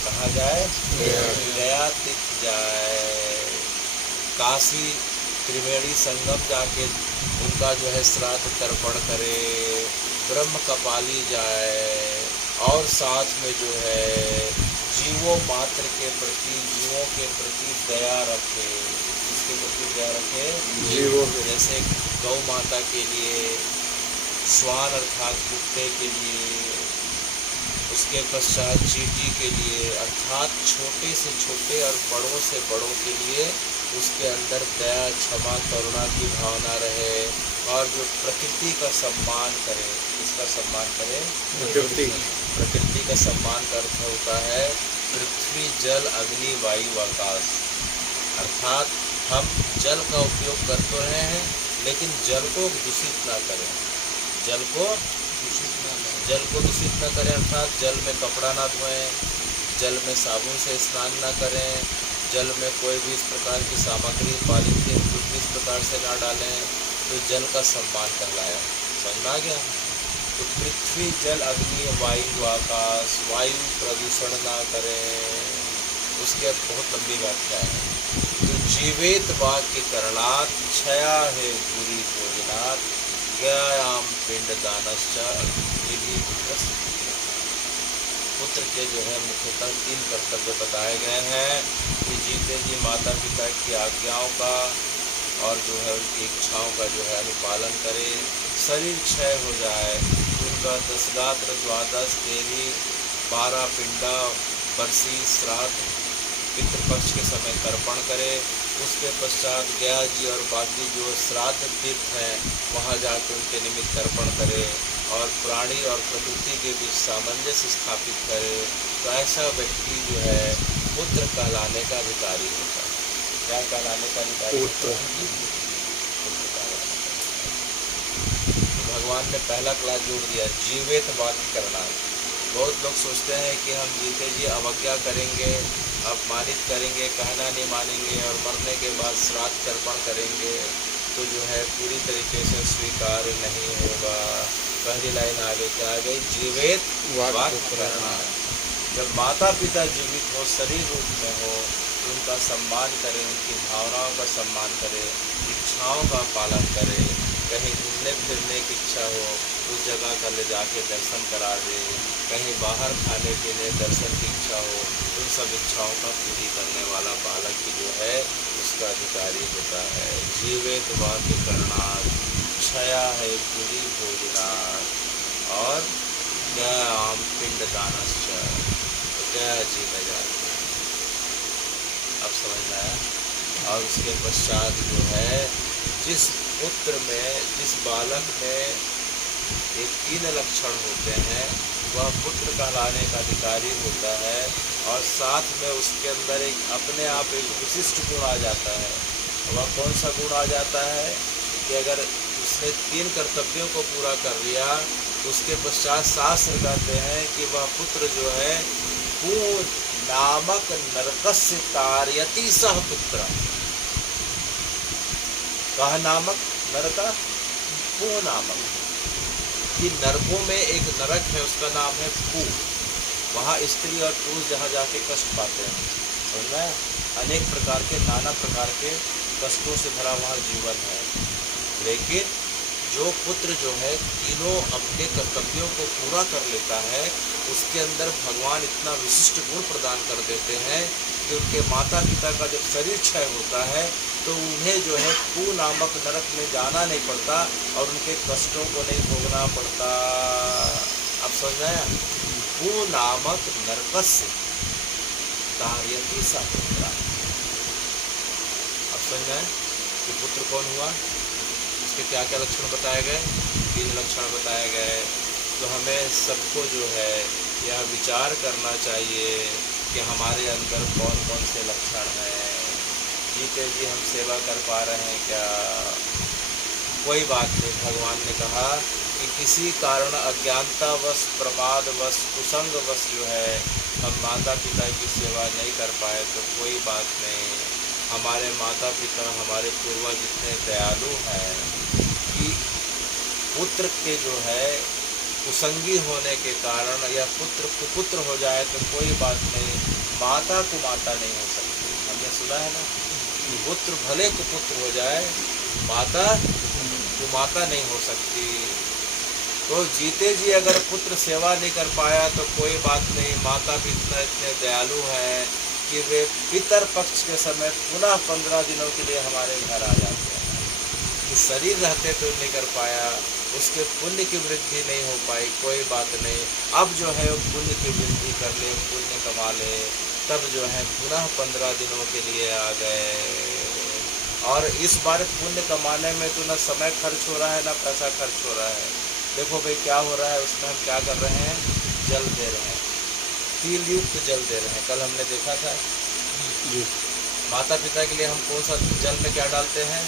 कहाँ जाए? गया तीर्थ जाए, काशी त्रिवेणी संगम जाके उनका जो है श्राद्ध तर्पण करे, ब्रह्म कपाली जाए, और साथ में जो है जीवों मात्र के प्रति, जीवों के प्रति दया रखे। इसके प्रति दया रखे? जीवों, जैसे गौ माता के लिए, श्वान अर्थात कुत्ते के लिए, उसके पश्चात चींटी के लिए, अर्थात छोटे से छोटे और बड़ों से बड़ों के लिए उसके अंदर दया, क्षमा, करुणा की भावना रहे, और जो प्रकृति का सम्मान करे। किसका सम्मान करे? प्रकृति का सम्मान का अर्थ होता है पृथ्वी, जल, अग्नि, वायु, आकाश। अर्थात हम जल का उपयोग कर तो रहे हैं, लेकिन जल को दूषित ना करें, जल को दूषित न करें, अर्थात जल में कपड़ा ना धोएं, जल में साबुन से स्नान ना करें, जल में कोई भी इस प्रकार की सामग्री पॉलीथीन कुछ भी इस प्रकार से ना डालें, तो जल का सम्मान कहलाया। समझ में आ गया। तो पृथ्वी जल अग्नि वायु आकाश, वायु प्रदूषण ना करें, उसकी अब बहुत लंबी व्याख्या है। तो जीवेत वाक्य करणात् क्षया है भूरि भोजनात् गयाम पिंड दानश्च विधि पुत्र के जो है मुख्यतः 3 कर्तव्य बताए गए हैं कि जीते जी माता पिता की आज्ञाओं का और जो है उनकी इच्छाओं का जो है अनुपालन करे, शरीर क्षय हो जाए, उनका 10 गात्र 12 तेली 12 पिंडा बरसी श्राद्ध पितृपक्ष के समय तर्पण करे। उसके पश्चात गया जी और बाकी जो श्राद्ध तीर्थ हैं वहाँ जाकर उनके निमित्त तर्पण करे और प्राणी और प्रकृति के बीच सामंजस्य स्थापित करे। तो ऐसा व्यक्ति जो है पुत्र कहलाने का अधिकारी होता है। क्या कहलाने का अधिकारी होता है? पुत्र कहलाने का। तो भगवान ने पहला क्लास जोड़ दिया, जीवित बात करना। बहुत लोग सोचते हैं कि हम जीते जी अवज्ञा करेंगे, अपमानित करेंगे, कहना नहीं मानेंगे और मरने के बाद श्राद्ध तर्पण करेंगे तो जो है पूरी तरीके से स्वीकार नहीं होगा। पहली लाइन आगे क्या आ गई? जीवित वाक्य करना। जब माता पिता जीवित हो, शरीर रूप में हो, तो उनका सम्मान करें, उनकी भावनाओं का सम्मान करें, इच्छाओं का पालन करें। कहीं घूमने फिरने की इच्छा हो उस जगह का ले जाके दर्शन करा दे, कहीं बाहर खाने पीने दर्शन की इच्छा हो उन सब इच्छाओं का पूरी करने वाला बालक की जो है उसका अधिकारी होता है। जीवित वाक्य करणात् क्षया है पूरी भोजनात् और गयाम पिंड दानश्च, गया जी में जाते हैं। अब समझ में आया। और उसके पश्चात जो है जिस पुत्र में, जिस बालक में ये 3 लक्षण होते हैं वह पुत्र कहलाने का अधिकारी होता है। और साथ में उसके अंदर एक अपने आप एक विशिष्ट गुण आ जाता है। वह कौन सा गुण आ जाता है कि अगर उसने 3 कर्तव्यों को पूरा कर लिया तो उसके पश्चात शास्त्र कहते हैं कि वह पुत्र जो है पूर्ण नामक नरकस्य तारयति सह पुत्र। कह नामक नरका पू नामक, कि नरकों में एक नरक है उसका नाम है पू। वहाँ स्त्री और पुरुष जहाँ जाके कष्ट पाते हैं, समझ में, अनेक प्रकार के नाना प्रकार के कष्टों से भरा वहाँ जीवन है। लेकिन जो पुत्र जो है तीनों अपने कर्तव्यों को पूरा कर लेता है उसके अंदर भगवान इतना विशिष्ट गुण प्रदान कर देते हैं कि उनके माता पिता का जब शरीर क्षय होता है तो उन्हें जो है पू नामक नरक में जाना नहीं पड़ता और उनके कष्टों को नहीं भोगना पड़ता। अब समझ आया? पू नामक नरकस्य तारयति सह पुत्र। अब समझ आए कि पुत्र कौन हुआ, उसके क्या क्या लक्षण बताए गए? 3 लक्षण बताए गए। तो हमें सबको जो है यह विचार करना चाहिए कि हमारे अंदर कौन कौन से लक्षण हैं। जीते जी हम सेवा कर पा रहे हैं क्या? कोई बात नहीं। भगवान ने कहा कि किसी कारण अज्ञानतावश, प्रमादवश, कुसंगवश जो है हम माता पिता की सेवा नहीं कर पाए तो कोई बात नहीं। हमारे माता पिता, हमारे पूर्वज इतने दयालु हैं कि पुत्र के जो है कुसंगी होने के कारण या पुत्र कुपुत्र हो जाए तो कोई बात नहीं, माता कुमाता नहीं हो सकती। हमने सुना है ना, पुत्र भले कुपुत्र हो जाए माता कुमाता नहीं हो सकती। तो जीते जी अगर पुत्र सेवा नहीं कर पाया तो कोई बात नहीं, माता पिता इतने दयालु हैं कि वे पितर पक्ष के समय पुनः 15 दिनों के लिए हमारे घर आ जाते हैं। कि शरीर रहते तो नहीं कर पाया, उसके पुण्य की वृद्धि नहीं हो पाई, कोई बात नहीं। अब जो है पुण्य की वृद्धि कर ले, पुण्य कमा ले, तब जो है पुनः 15 दिनों के लिए आ गए। और इस बार पुण्य कमाने में तो ना समय खर्च हो रहा है ना पैसा खर्च हो रहा है। देखो भाई क्या हो रहा है, उसमें हम क्या कर रहे हैं, जल दे रहे हैं, तिल युक्त जल दे रहे हैं। कल हमने देखा था जी, माता पिता के लिए हम कौन सा जल में क्या डालते हैं,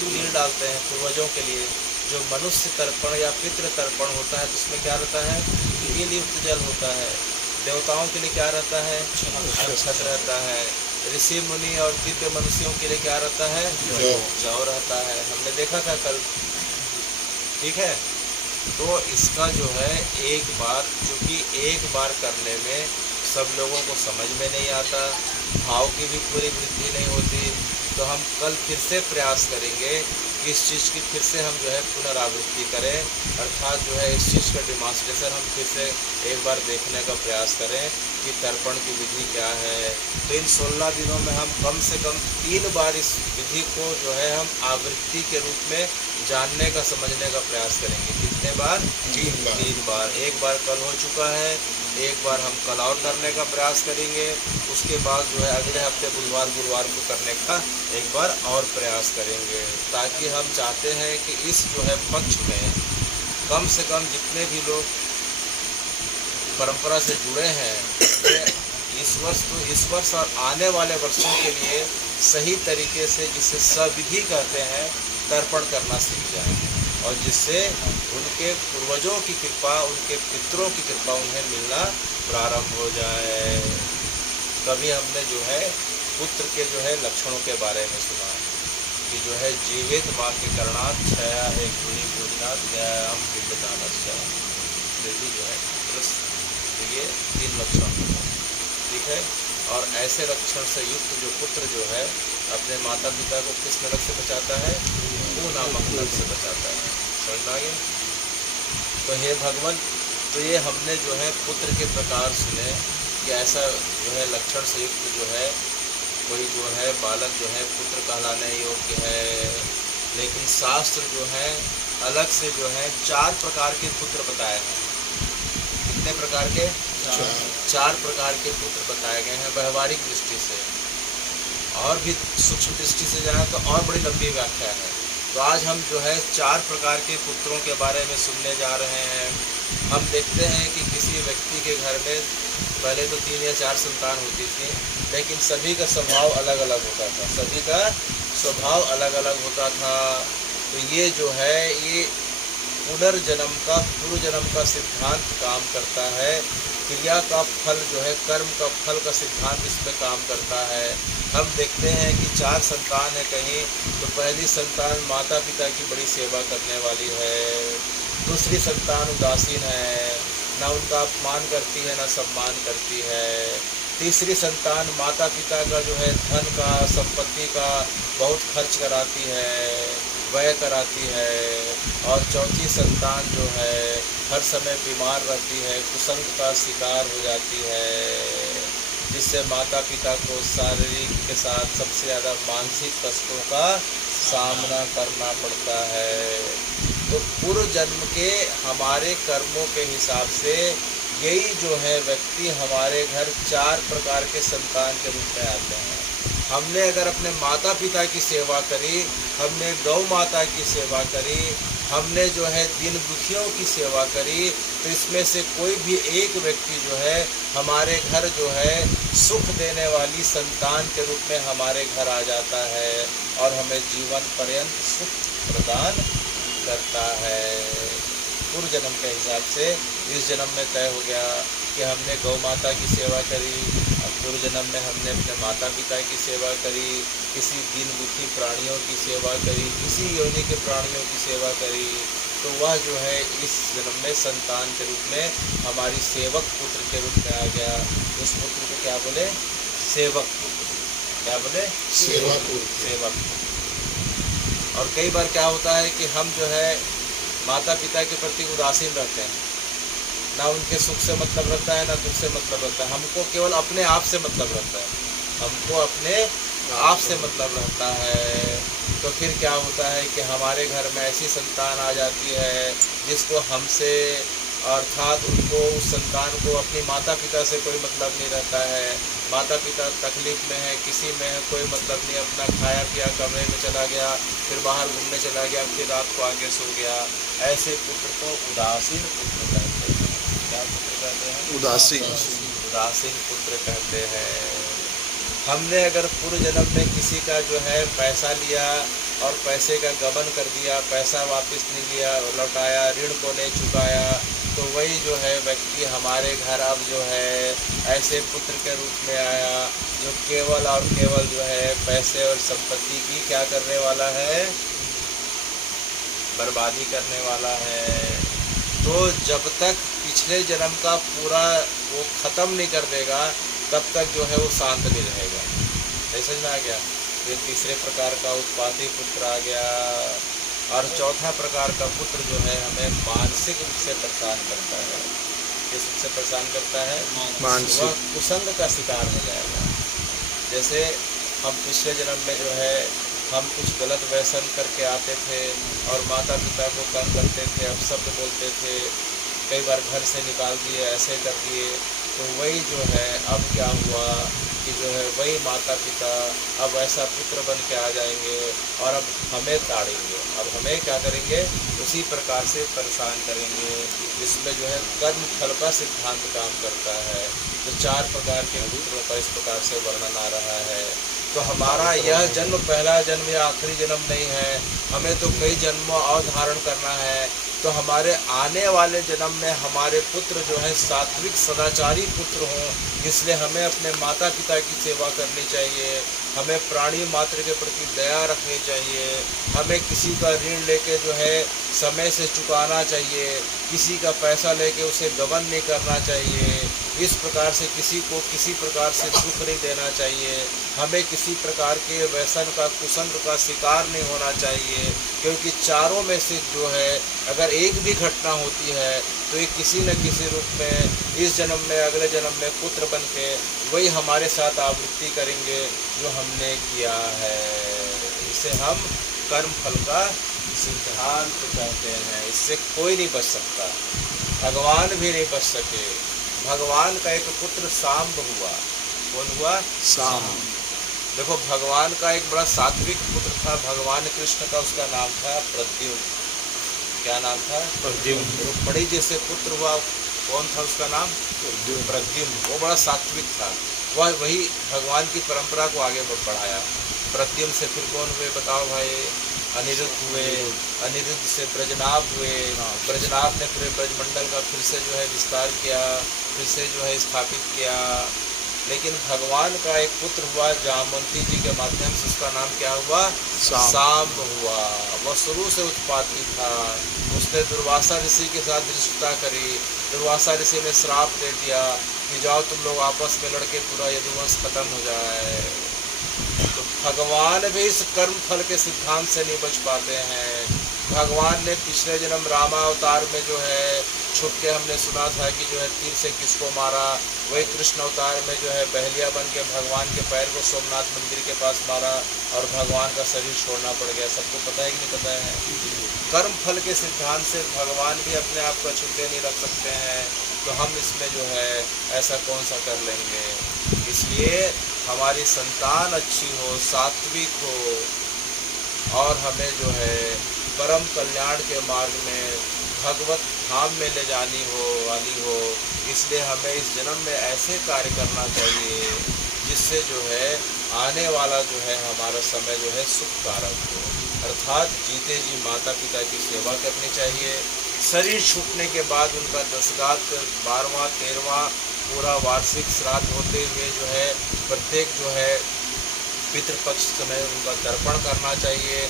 तिल डालते हैं। पूर्वजों के लिए जो मनुष्य तर्पण या पितृ तर्पण होता है तो उसमें क्या रहता है, तिल युक्त जल होता है। देवताओं के लिए क्या रहता है? अक्षत रहता है। ऋषि मुनि और दिव्य मनुष्यों के लिए क्या रहता है? जौ रहता है। हमने देखा था कल, ठीक है। तो इसका जो है एक बार, चूँकि एक बार करने में सब लोगों को समझ में नहीं आता, भाव की भी पूरी वृद्धि नहीं होती, तो हम कल फिर से प्रयास करेंगे कि इस चीज़ की फिर से हम जो है पुनरावृत्ति करें, अर्थात जो है इस चीज़ का डिमॉन्स्ट्रेशन हम फिर से एक बार देखने का प्रयास करें कि तर्पण की विधि क्या है। तो इन 16 दिनों में हम कम से कम 3 बार इस विधि को जो है हम आवृत्ति के रूप में जानने का, समझने का प्रयास करेंगे। कितने बार? 3 बार। एक बार कल हो चुका है, एक बार हम कल और करने का प्रयास करेंगे, उसके बाद जो है अगले हफ्ते गुरुवार को करने का एक बार और प्रयास करेंगे, ताकि हम चाहते हैं कि इस जो है पक्ष में कम से कम जितने भी लोग परंपरा से जुड़े हैं, इस वर्ष और आने वाले वर्षों के लिए सही तरीके से, जिसे सविधि कहते हैं, तर्पण करना सीख जाएं, और जिससे उनके पूर्वजों की कृपा, उनके पितरों की कृपा उन्हें मिलना प्रारंभ हो जाए। कभी हमने जो है पुत्र के जो है लक्षणों के बारे में सुना कि जो है जीवित माँ के करणात् छया है गुणी भोजनात् व्यायाम पिंडदानस्य, यदि जो है तो ये 3 लक्षण, ठीक है। और ऐसे लक्षण से युक्त जो पुत्र जो है अपने माता पिता को किस नरक से बचाता है? वो नामक नरक से बचाता है। समझ आ गया? तो हे भगवान, तो ये हमने जो है पुत्र के प्रकार सुने कि ऐसा जो है लक्षण से युक्त जो है कोई जो है बालक जो है पुत्र कहलाने योग्य है। लेकिन शास्त्र जो है अलग से जो है 4 प्रकार के पुत्र बताए हैं। कितने प्रकार के? 4 प्रकार के पुत्र बताए गए हैं व्यवहारिक दृष्टि से। और भी सूक्ष्म दृष्टि से जाए तो और बड़ी लंबी व्याख्या है। तो आज हम जो है 4 प्रकार के पुत्रों के बारे में सुनने जा रहे हैं। हम देखते हैं कि किसी व्यक्ति के घर में पहले तो 3 या 4 संतान होती थी, लेकिन सभी का स्वभाव अलग अलग होता था, सभी का स्वभाव अलग अलग होता था। तो ये जो है ये पुनर्जन्म का, पूर्व जन्म का सिद्धांत काम करता है। क्रिया का फल जो है, कर्म का फल का सिद्धांत इसमें काम करता है। हम देखते हैं कि 4 संतान है कहीं, तो पहली संतान माता पिता की बड़ी सेवा करने वाली है, दूसरी संतान उदासीन है, ना उनका अपमान करती है ना सम्मान करती है, तीसरी संतान माता पिता का जो है धन का, संपत्ति का बहुत खर्च कराती है, व्यय कराती है, और चौथी संतान जो है हर समय बीमार रहती है, कुसंग का शिकार हो जाती है, जिससे माता पिता को शारीरिक के साथ सबसे ज़्यादा मानसिक कष्टों का सामना करना पड़ता है। तो पूर्व जन्म के हमारे कर्मों के हिसाब से यही जो है व्यक्ति हमारे घर 4 प्रकार के संतान के रूप में आते हैं। हमने अगर अपने माता पिता की सेवा करी, हमने गौ माता की सेवा करी, हमने जो है दीन दुखियों की सेवा करी, तो इसमें से कोई भी एक व्यक्ति जो है हमारे घर जो है सुख देने वाली संतान के रूप में हमारे घर आ जाता है और हमें जीवन पर्यंत सुख प्रदान करता है। पूर्व जन्म के हिसाब से इस जन्म में तय हो गया कि हमने गौ माता की सेवा करी, पूर्व जन्म में हमने अपने माता पिता की सेवा करी, किसी दीन दुखी प्राणियों की सेवा करी, किसी योनि के प्राणियों की सेवा करी, तो वह जो है इस जन्म में संतान के रूप में हमारी सेवक पुत्र के रूप में आ गया। उस पुत्र को क्या बोले? सेवक पुत्र। क्या बोले? सेवक पुत्र। सेवक पुत्र। और कई बार क्या होता है कि हम जो है माता पिता के प्रति उदासीन रहते हैं, ना उनके सुख से मतलब रहता है ना दुख से मतलब रहता है, हमको केवल अपने आप से मतलब रहता है, हमको अपने आप से मतलब रहता है। तो फिर क्या होता है कि हमारे घर में ऐसी संतान आ जाती है जिसको हमसे, अर्थात उनको, उस संतान को अपनी माता पिता से कोई मतलब नहीं रहता है। माता पिता तकलीफ में है, किसी में है, कोई मतलब नहीं, अपना खाया पिया कमरे में चला गया, फिर बाहर घूमने चला गया, फिर रात को आके सो गया। ऐसे पुत्र को उदासीन पुत्र कहते हैं। क्या पुत्र कहते हैं? उदासीन पुत्र कहते हैं। हमने अगर पूर्व जन्म में किसी का जो है पैसा लिया और पैसे का गबन कर दिया, पैसा वापस नहीं लिया, लौटाया, ऋण को नहीं चुकाया, तो वही जो है व्यक्ति हमारे घर अब जो है ऐसे पुत्र के रूप में आया जो केवल और केवल जो है पैसे और संपत्ति की क्या करने वाला है, बर्बादी करने वाला है। तो जब तक पिछले जन्म का पूरा वो ख़त्म नहीं कर देगा तब तक जो है वो शांत नहीं रहेगा। नहीं समझ में आ गया? ये तीसरे प्रकार का उत्पाती पुत्र आ गया। और चौथा प्रकार का पुत्र जो है हमें मानसिक रूप से परेशान करता है। किस रूप से परेशान करता है? मानसिक। वह कुसंग का शिकार हो जाएगा। जैसे हम पिछले जन्म में जो है हम कुछ गलत व्यसन करके आते थे और माता पिता को तंग करते थे, अपशब्द बोलते थे, कई बार घर से निकाल दिए, ऐसे कर दिए। तो वही जो है अब क्या हुआ कि जो है वही माता पिता अब ऐसा पुत्र बन के आ जाएंगे और अब हमें ताड़ेंगे, अब हमें क्या करेंगे, उसी प्रकार से परेशान करेंगे। इसमें जो है कर्म फल का सिद्धांत काम करता है। तो 4 प्रकार के पुत्रों का इस प्रकार से वर्णन आ रहा है। तो हमारा यह जन्म पहला जन्म या आखिरी जन्म नहीं है, हमें तो कई जन्मों और धारण करना है। तो हमारे आने वाले जन्म में हमारे पुत्र जो है सात्विक सदाचारी पुत्र हों, इसलिए हमें अपने माता पिता की सेवा करनी चाहिए, हमें प्राणी मात्र के प्रति दया रखनी चाहिए, हमें किसी का ऋण लेके जो है समय से चुकाना चाहिए, किसी का पैसा लेके उसे गबन नहीं करना चाहिए, इस प्रकार से किसी को किसी प्रकार से दुख नहीं देना चाहिए, हमें किसी प्रकार के व्यसन का कुसंग का शिकार नहीं होना चाहिए। क्योंकि चारों में से जो है अगर एक भी घटना होती है तो ये किसी न किसी रूप में इस जन्म में अगले जन्म में पुत्र बन के वही हमारे साथ आवृत्ति करेंगे जो हमने किया है। इसे हम कर्म फल का सिद्धांत कहते हैं। इससे कोई नहीं बच सकता, भगवान भी नहीं बच सके। भगवान का एक पुत्र सांब हुआ। कौन हुआ? सांब। देखो भगवान का एक बड़ा सात्विक पुत्र था भगवान कृष्ण का, उसका नाम था प्रद्युम्न। क्या नाम था? प्रद्युम्न। रुक्मिणी जी से पुत्र हुआ, कौन था उसका नाम? प्रद्युम्न। वो बड़ा सात्विक था, वह वही भगवान की परंपरा को आगे बढ़ाया। प्रद्युम्न से फिर कौन हुए बताओ भाई? अनिरुद्ध हुए, अनिरुद्ध से ब्रजनाभ हुए, ब्रजनाभ ने फिर ब्रजमंडल का फिर से जो है विस्तार किया, फिर से जो है स्थापित किया। लेकिन भगवान का एक पुत्र हुआ जामवंती जी के माध्यम से, उसका नाम क्या हुआ? सांब हुआ। वह शुरू से उत्पाती था। उसने दुर्वासा ऋषि के साथ धृष्टता करी। दुर्वासा ऋषि ने श्राप दे दिया कि जाओ तुम लोग आपस में लड़के पूरा यदुवंश खत्म हो जाए। तो भगवान भी इस कर्म फल के सिद्धांत से नहीं बच पाते हैं। भगवान ने पिछले जन्म रामावतार में जो है छुप के हमने सुना था कि जो है तीर से किसको मारा, वही कृष्ण अवतार में जो है बहलिया बन के भगवान के पैर को सोमनाथ मंदिर के पास मारा और भगवान का शरीर छोड़ना पड़ गया। सबको पता है कि नहीं पता है? कर्म फल के सिद्धांत से भगवान भी अपने आप को छुपे नहीं रख सकते हैं। तो हम इसमें जो है ऐसा कौन सा कर लेंगे? इसलिए हमारी संतान अच्छी हो, सात्विक हो और हमें जो है परम कल्याण के मार्ग में भगवत धाम में ले जानी हो वाली हो, इसलिए हमें इस जन्म में ऐसे कार्य करना चाहिए जिससे जो है आने वाला जो है हमारा समय जो है सुखकारक हो। अर्थात जीते जी माता पिता की सेवा करनी चाहिए। शरीर छूटने के बाद उनका 10गात 12वां 13वां पूरा वार्षिक श्राद्ध होते हुए जो है प्रत्येक जो है पितृपक्ष समय उनका तर्पण करना चाहिए।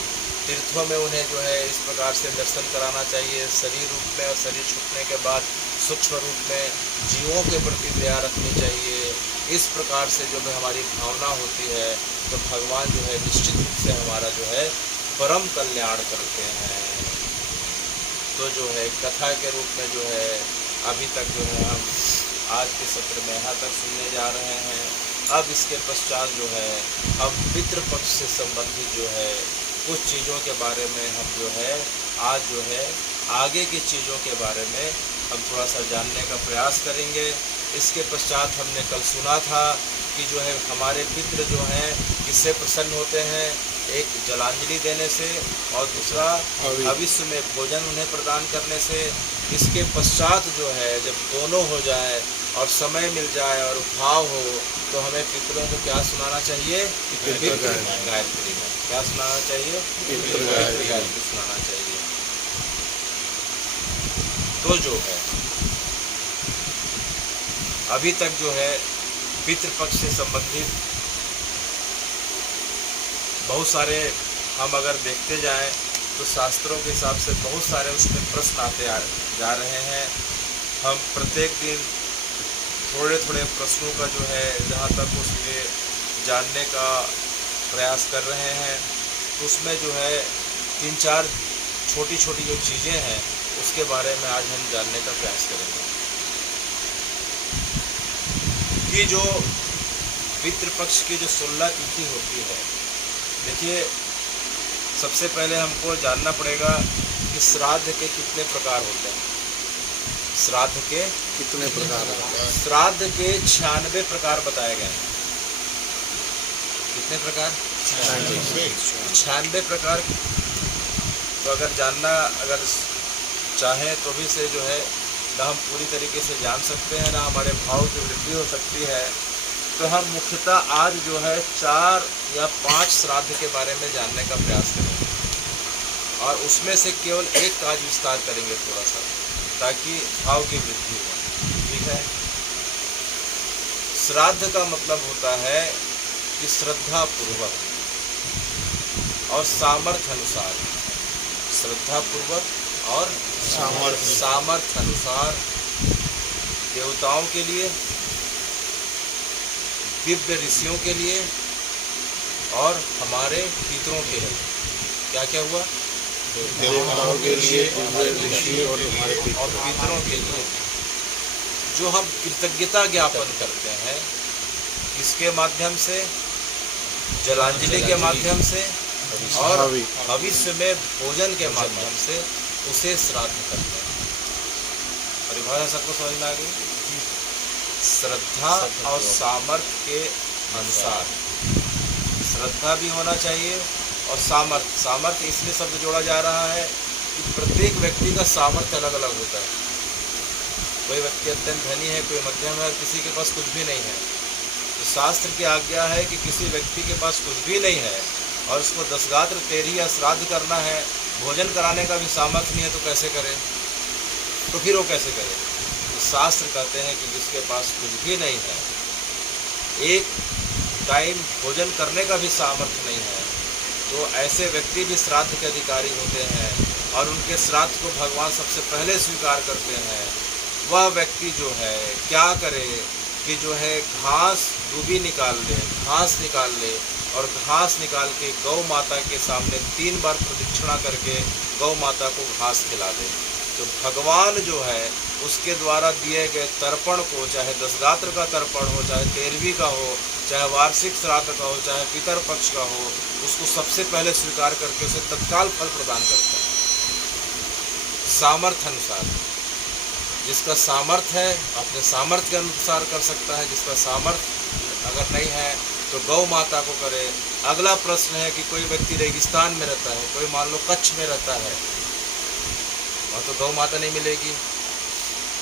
तीर्थों में उन्हें जो है इस प्रकार से दर्शन कराना चाहिए शरीर रूप में, और शरीर छूटने के बाद सूक्ष्म रूप में जीवों के प्रति दया रखनी चाहिए। इस प्रकार से जो है हमारी भावना होती है तो भगवान जो है निश्चित रूप से हमारा जो है परम कल्याण करते हैं। तो जो है कथा के रूप में जो है अभी तक जो है हम आज के सत्र में यहाँ तक सुनने जा रहे हैं। अब इसके पश्चात जो है हम पितृपक्ष से संबंधित जो है कुछ चीज़ों के बारे में हम जो है आज जो है आगे की चीज़ों के बारे में हम थोड़ा सा जानने का प्रयास करेंगे। इसके पश्चात हमने कल सुना था कि जो है हमारे पितृ जो हैं किससे प्रसन्न होते हैं? एक जलांजलि देने से और दूसरा भविष्य में भोजन उन्हें प्रदान करने से। इसके पश्चात जो है जब दोनों हो जाए और समय मिल जाए और भाव हो तो हमें पितरों को क्या सुनाना चाहिए? पितृ गायत्री। क्या सुनाना चाहिए? पितृ गायत्री सुनाना चाहिए। तो जो है अभी तक जो है पितृपक्ष से संबंधित बहुत सारे हम अगर देखते जाएं तो शास्त्रों के हिसाब से बहुत सारे उसमें प्रश्न आते जा रहे हैं। हम प्रत्येक दिन थोड़े थोड़े प्रश्नों का जो है जहाँ तक उसके जानने का प्रयास कर रहे हैं, उसमें जो है 3-4 छोटी छोटी जो चीज़ें हैं उसके बारे में आज हम जानने का प्रयास करेंगे कि जो पितृपक्ष की जो 16 तिथि होती है। देखिए, सबसे पहले हमको जानना पड़ेगा कि श्राद्ध के कितने प्रकार होते हैं। श्राद्ध के कितने प्रकार हैं? श्राद्ध के 96 प्रकार बताए गए हैं। कितने प्रकार? 96 प्रकार। तो अगर जानना चाहें तो भी से जो है ना हम पूरी तरीके से जान सकते हैं, ना हमारे भाव की वृद्धि हो सकती है। तो हम मुख्यतः आज जो है 4 या 5 श्राद्ध के बारे में जानने का प्रयास करेंगे और उसमें से केवल एक का आज विस्तार करेंगे थोड़ा सा, ताकि भाव की वृद्धि हो। ठीक है। श्राद्ध का मतलब होता है कि श्रद्धा पूर्वक और सामर्थ्य अनुसार, श्रद्धा पूर्वक और सामर्थ्य अनुसार देवताओं के लिए, दिव्य ऋषियों के लिए और हमारे पितरों के लिए। क्या क्या हुआ? देवताओं के लिए, दिव्य ऋषि और हमारे पितरों के लिए जो हम कृतज्ञता ज्ञापन करते हैं, इसके माध्यम से, जलांजलि के माध्यम से और भविष्य में भोजन के माध्यम से उसे श्राद्ध करते हैं। परिभाषा सबको समझ में आ गई? श्रद्धा और सामर्थ्य के अनुसार, श्रद्धा भी होना चाहिए और सामर्थ्य इसलिए शब्द जोड़ा जा रहा है कि प्रत्येक व्यक्ति का सामर्थ्य अलग अलग होता है। कोई व्यक्ति अत्यंत धनी है, कोई मध्यम है, किसी के पास कुछ भी नहीं है। तो शास्त्र की आज्ञा है कि किसी व्यक्ति के पास कुछ भी नहीं है और उसको 10 गात्र 13 या श्राद्ध करना है, भोजन कराने का भी सामर्थ्य नहीं है, तो कैसे करे? तो फिर वो कैसे करे? तो शास्त्र कहते हैं कि जिसके पास कुछ भी नहीं है, एक टाइम भोजन करने का भी सामर्थ्य नहीं है, तो ऐसे व्यक्ति भी श्राद्ध के अधिकारी होते हैं और उनके श्राद्ध को भगवान सबसे पहले स्वीकार करते हैं। वह व्यक्ति जो है क्या करे कि जो है घास डूबी निकाल ले, घास निकाल ले और घास निकाल के गौ माता के सामने 3 बार प्रदक्षिणा करके गौ माता को घास खिला दे। तो भगवान जो है उसके द्वारा दिए गए तर्पण को, चाहे 10 गात्र का तर्पण हो, चाहे 13वीं का हो, चाहे वार्षिक श्राद्ध का हो, चाहे पितर पक्ष का हो, उसको सबसे पहले स्वीकार करके उसे तत्काल फल प्रदान करता है सामर्थ्य अनुसार। जिसका सामर्थ्य है अपने सामर्थ्य के अनुसार कर सकता है, जिसका सामर्थ्य अगर नहीं है तो गौ माता को करे। अगला प्रश्न है कि कोई व्यक्ति रेगिस्तान में रहता है, कोई मान लो कच्छ में रहता है, वहाँ तो गौ माता नहीं मिलेगी,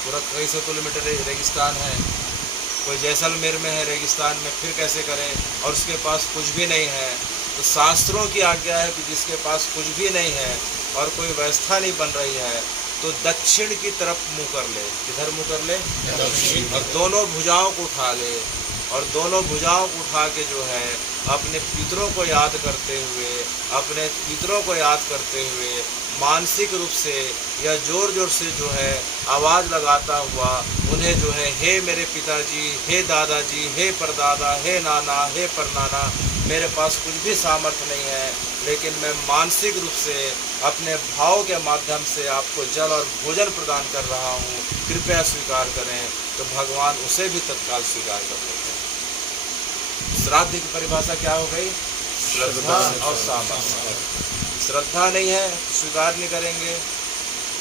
पूरा कई सौ किलोमीटर रेगिस्तान है। कोई जैसलमेर में है रेगिस्तान में, फिर कैसे करें? और उसके पास कुछ भी नहीं है। तो शास्त्रों की आज्ञा है कि जिसके पास कुछ भी नहीं है और कोई व्यवस्था नहीं बन रही है तो दक्षिण की तरफ मुँह कर ले। किधर मुँह कर ले? दक्षिण। और दोनों भुजाओं को उठा ले और दोनों भुजाओं को उठा के जो है अपने पितरों को याद करते हुए मानसिक रूप से या जोर जोर से जो है आवाज़ लगाता हुआ उन्हें जो है, हे मेरे पिताजी, हे दादाजी, हे परदादा, हे नाना, हे परनाना, मेरे पास कुछ भी सामर्थ्य नहीं है, लेकिन मैं मानसिक रूप से अपने भाव के माध्यम से आपको जल और भोजन प्रदान कर रहा हूँ, कृपया स्वीकार करें। तो भगवान उसे भी तत्काल स्वीकार कर लेते हैं। श्राद्ध की परिभाषा क्या हो गई? श्रद्धा और सामर्थ्य। श्रद्धा नहीं है तो स्वीकार नहीं करेंगे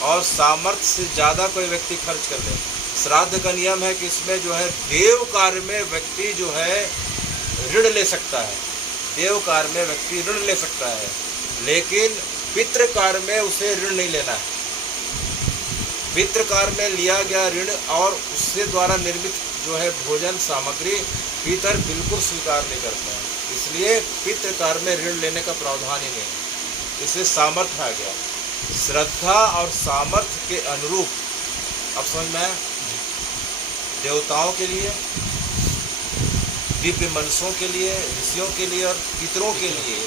और सामर्थ्य से ज़्यादा कोई व्यक्ति खर्च कर ले। श्राद्ध का नियम है कि इसमें जो है देव कार्य में व्यक्ति जो है ऋण ले सकता है, देव कार्य में व्यक्ति ऋण ले सकता है, लेकिन पितृ कार्य में उसे ऋण नहीं लेना है। पितृ कार्य में लिया गया ऋण और उससे द्वारा निर्मित जो है भोजन सामग्री पितर बिल्कुल स्वीकार नहीं करता है, इसलिए पितृ कार्य में ऋण लेने का प्रावधान ही नहीं। इससे सामर्थ्य आ गया। श्रद्धा और सामर्थ्य के अनुरूप, अब समझ में आया? देवताओं के लिए, दिव्य मनुष्यों के लिए, ऋषियों के लिए और पितरों के लिए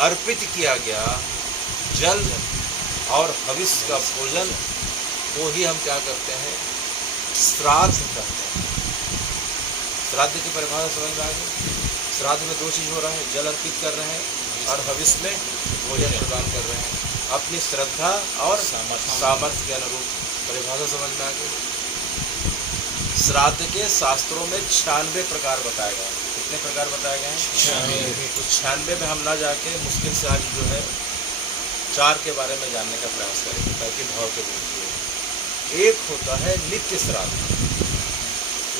अर्पित किया गया जल और हविष्य का भोजन को ही हम क्या करते हैं, श्राद्ध करते हैं। श्राद्ध की परिभाषा समझ में आ गई। श्राद्ध में दो चीज हो रहा है, जल अर्पित कर रहे हैं और हविष्य में भोजन प्रदान कर रहे हैं, अपनी श्रद्धा और सामर्थ्य के अनुरूप। परिभाषा समझ में आ गई। श्राद्ध के शास्त्रों में 96 प्रकार बताए गए हैं। कितने प्रकार बताए गए हैं? तो 96 में हम ना जाके मुश्किल से आज जो है 4 के बारे में जानने का प्रयास करेंगे ताकि भाव के रूप। एक होता है नित्य श्राद्ध,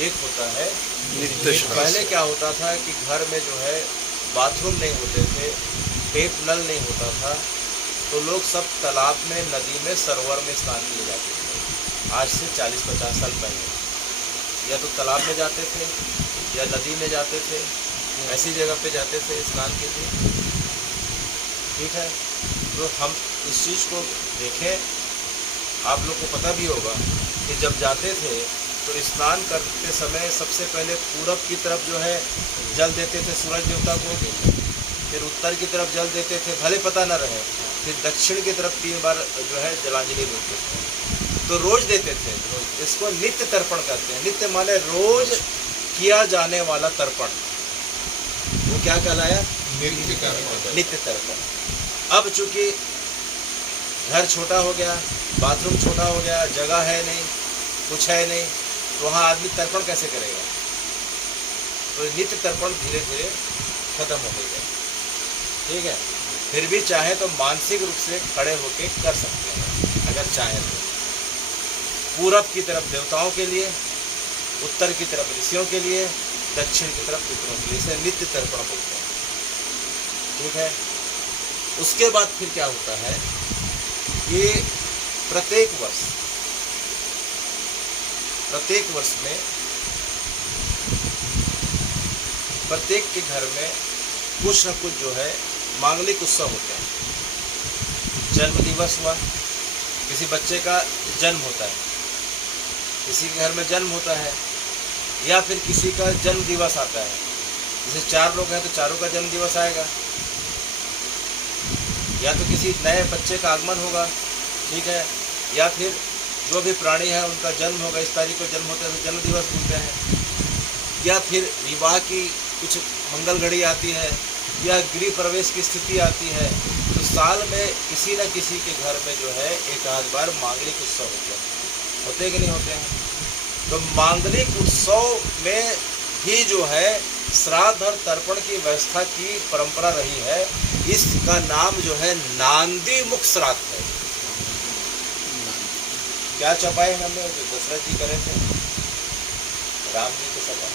एक होता है नित्य श्राद्ध। पहले क्या होता था कि घर में जो है बाथरूम नहीं होते थे, टेप नल नहीं होता था, तो लोग सब तालाब में, नदी में, सरोवर में स्नान के लिए जाते थे। आज से 40-50 साल पहले या तो तालाब में जाते थे या नदी में जाते थे, ऐसी जगह पे जाते थे स्नान के लिए। ठीक है, तो हम इस चीज़ को देखें। आप लोग को पता भी होगा कि जब जाते थे तो स्नान करते समय सबसे पहले पूरब की तरफ जो है जल देते थे सूरज देवता को, फिर उत्तर की तरफ जल देते थे, भले पता न रहे, फिर दक्षिण की तरफ 3 बार जो है जलांजलि देते थे। तो रोज देते थे। इसको नित्य तर्पण कहते हैं। नित्य माने रोज किया जाने वाला तर्पण, वो क्या कहलाया? नित्य तर्पण। अब चूंकि घर छोटा हो गया, बाथरूम छोटा हो गया, जगह है नहीं, कुछ है नहीं, तो वहाँ आदमी तर्पण कैसे करेगा? तो नित्य तर्पण धीरे धीरे खत्म हो गया। ठीक है, फिर भी चाहे तो मानसिक रूप से खड़े होके कर सकते हैं अगर चाहे तो। पूरब की तरफ देवताओं के लिए, उत्तर की तरफ ऋषियों के लिए, दक्षिण की तरफ पितरों के लिए, इसे नित्य तर्पण बोलते हैं। ठीक है, उसके बाद फिर क्या होता है कि प्रत्येक वर्ष में प्रत्येक के घर में कुछ न कुछ जो है मांगलिक उत्सव होते हैं। जन्म दिवस हुआ, किसी बच्चे का जन्म होता है, किसी के घर में जन्म होता है, या फिर किसी का जन्म दिवस आता है। जैसे 4 लोग हैं तो चारों का जन्म दिवस आएगा, या तो किसी नए बच्चे का आगमन होगा। ठीक है, या फिर जो भी प्राणी है उनका जन्म होगा, इस तारीख को जन्म होता है तो जन्म दिवस बोलते हैं। या फिर विवाह की कुछ मंगल घड़ी आती है, या गृह प्रवेश की स्थिति आती है, तो साल में किसी न किसी के घर में जो है एक आध बार मांगलिक उत्सव होते हैं कि नहीं होते हैं? तो मांगलिक उत्सव में भी जो है श्राद्ध और तर्पण की व्यवस्था की परंपरा रही है। इसका नाम जो है नांदी मुख श्राद्ध है। क्या चौपाई हमने जो दशरथ जी करे थे राम जी के सभा,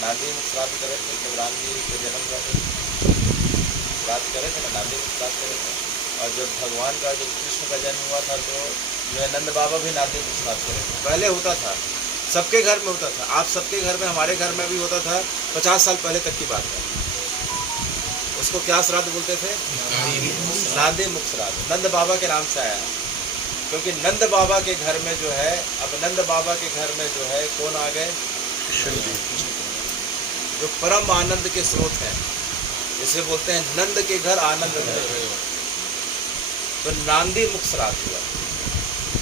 नांदी मुख श्राद्ध करे थे जब राम जी के जन्म हुआ थे, श्राद्ध करे थे ना, नांदी मुख श्राद्ध करे थे। और जब भगवान का, जब कृष्ण का जन्म हुआ था तो जो है नंद बाबा भी नांदी मुख श्राद्ध करे थे। पहले होता था, सबके घर में होता था। आप सबके घर में, हमारे घर में भी होता था। 50 साल पहले तक की बात है। उसको क्या श्राद्ध बोलते थे? नांदी मुख श्राद्ध। नंद बाबा के नाम से आया, क्योंकि नंद बाबा के घर में जो है, अब नंद बाबा के घर में जो है कौन आ गए? जो परम आनंद के स्रोत हैं, इसे बोलते हैं नंद के घर आनंद है। तो नांदी मुख श्राद्ध हुआ।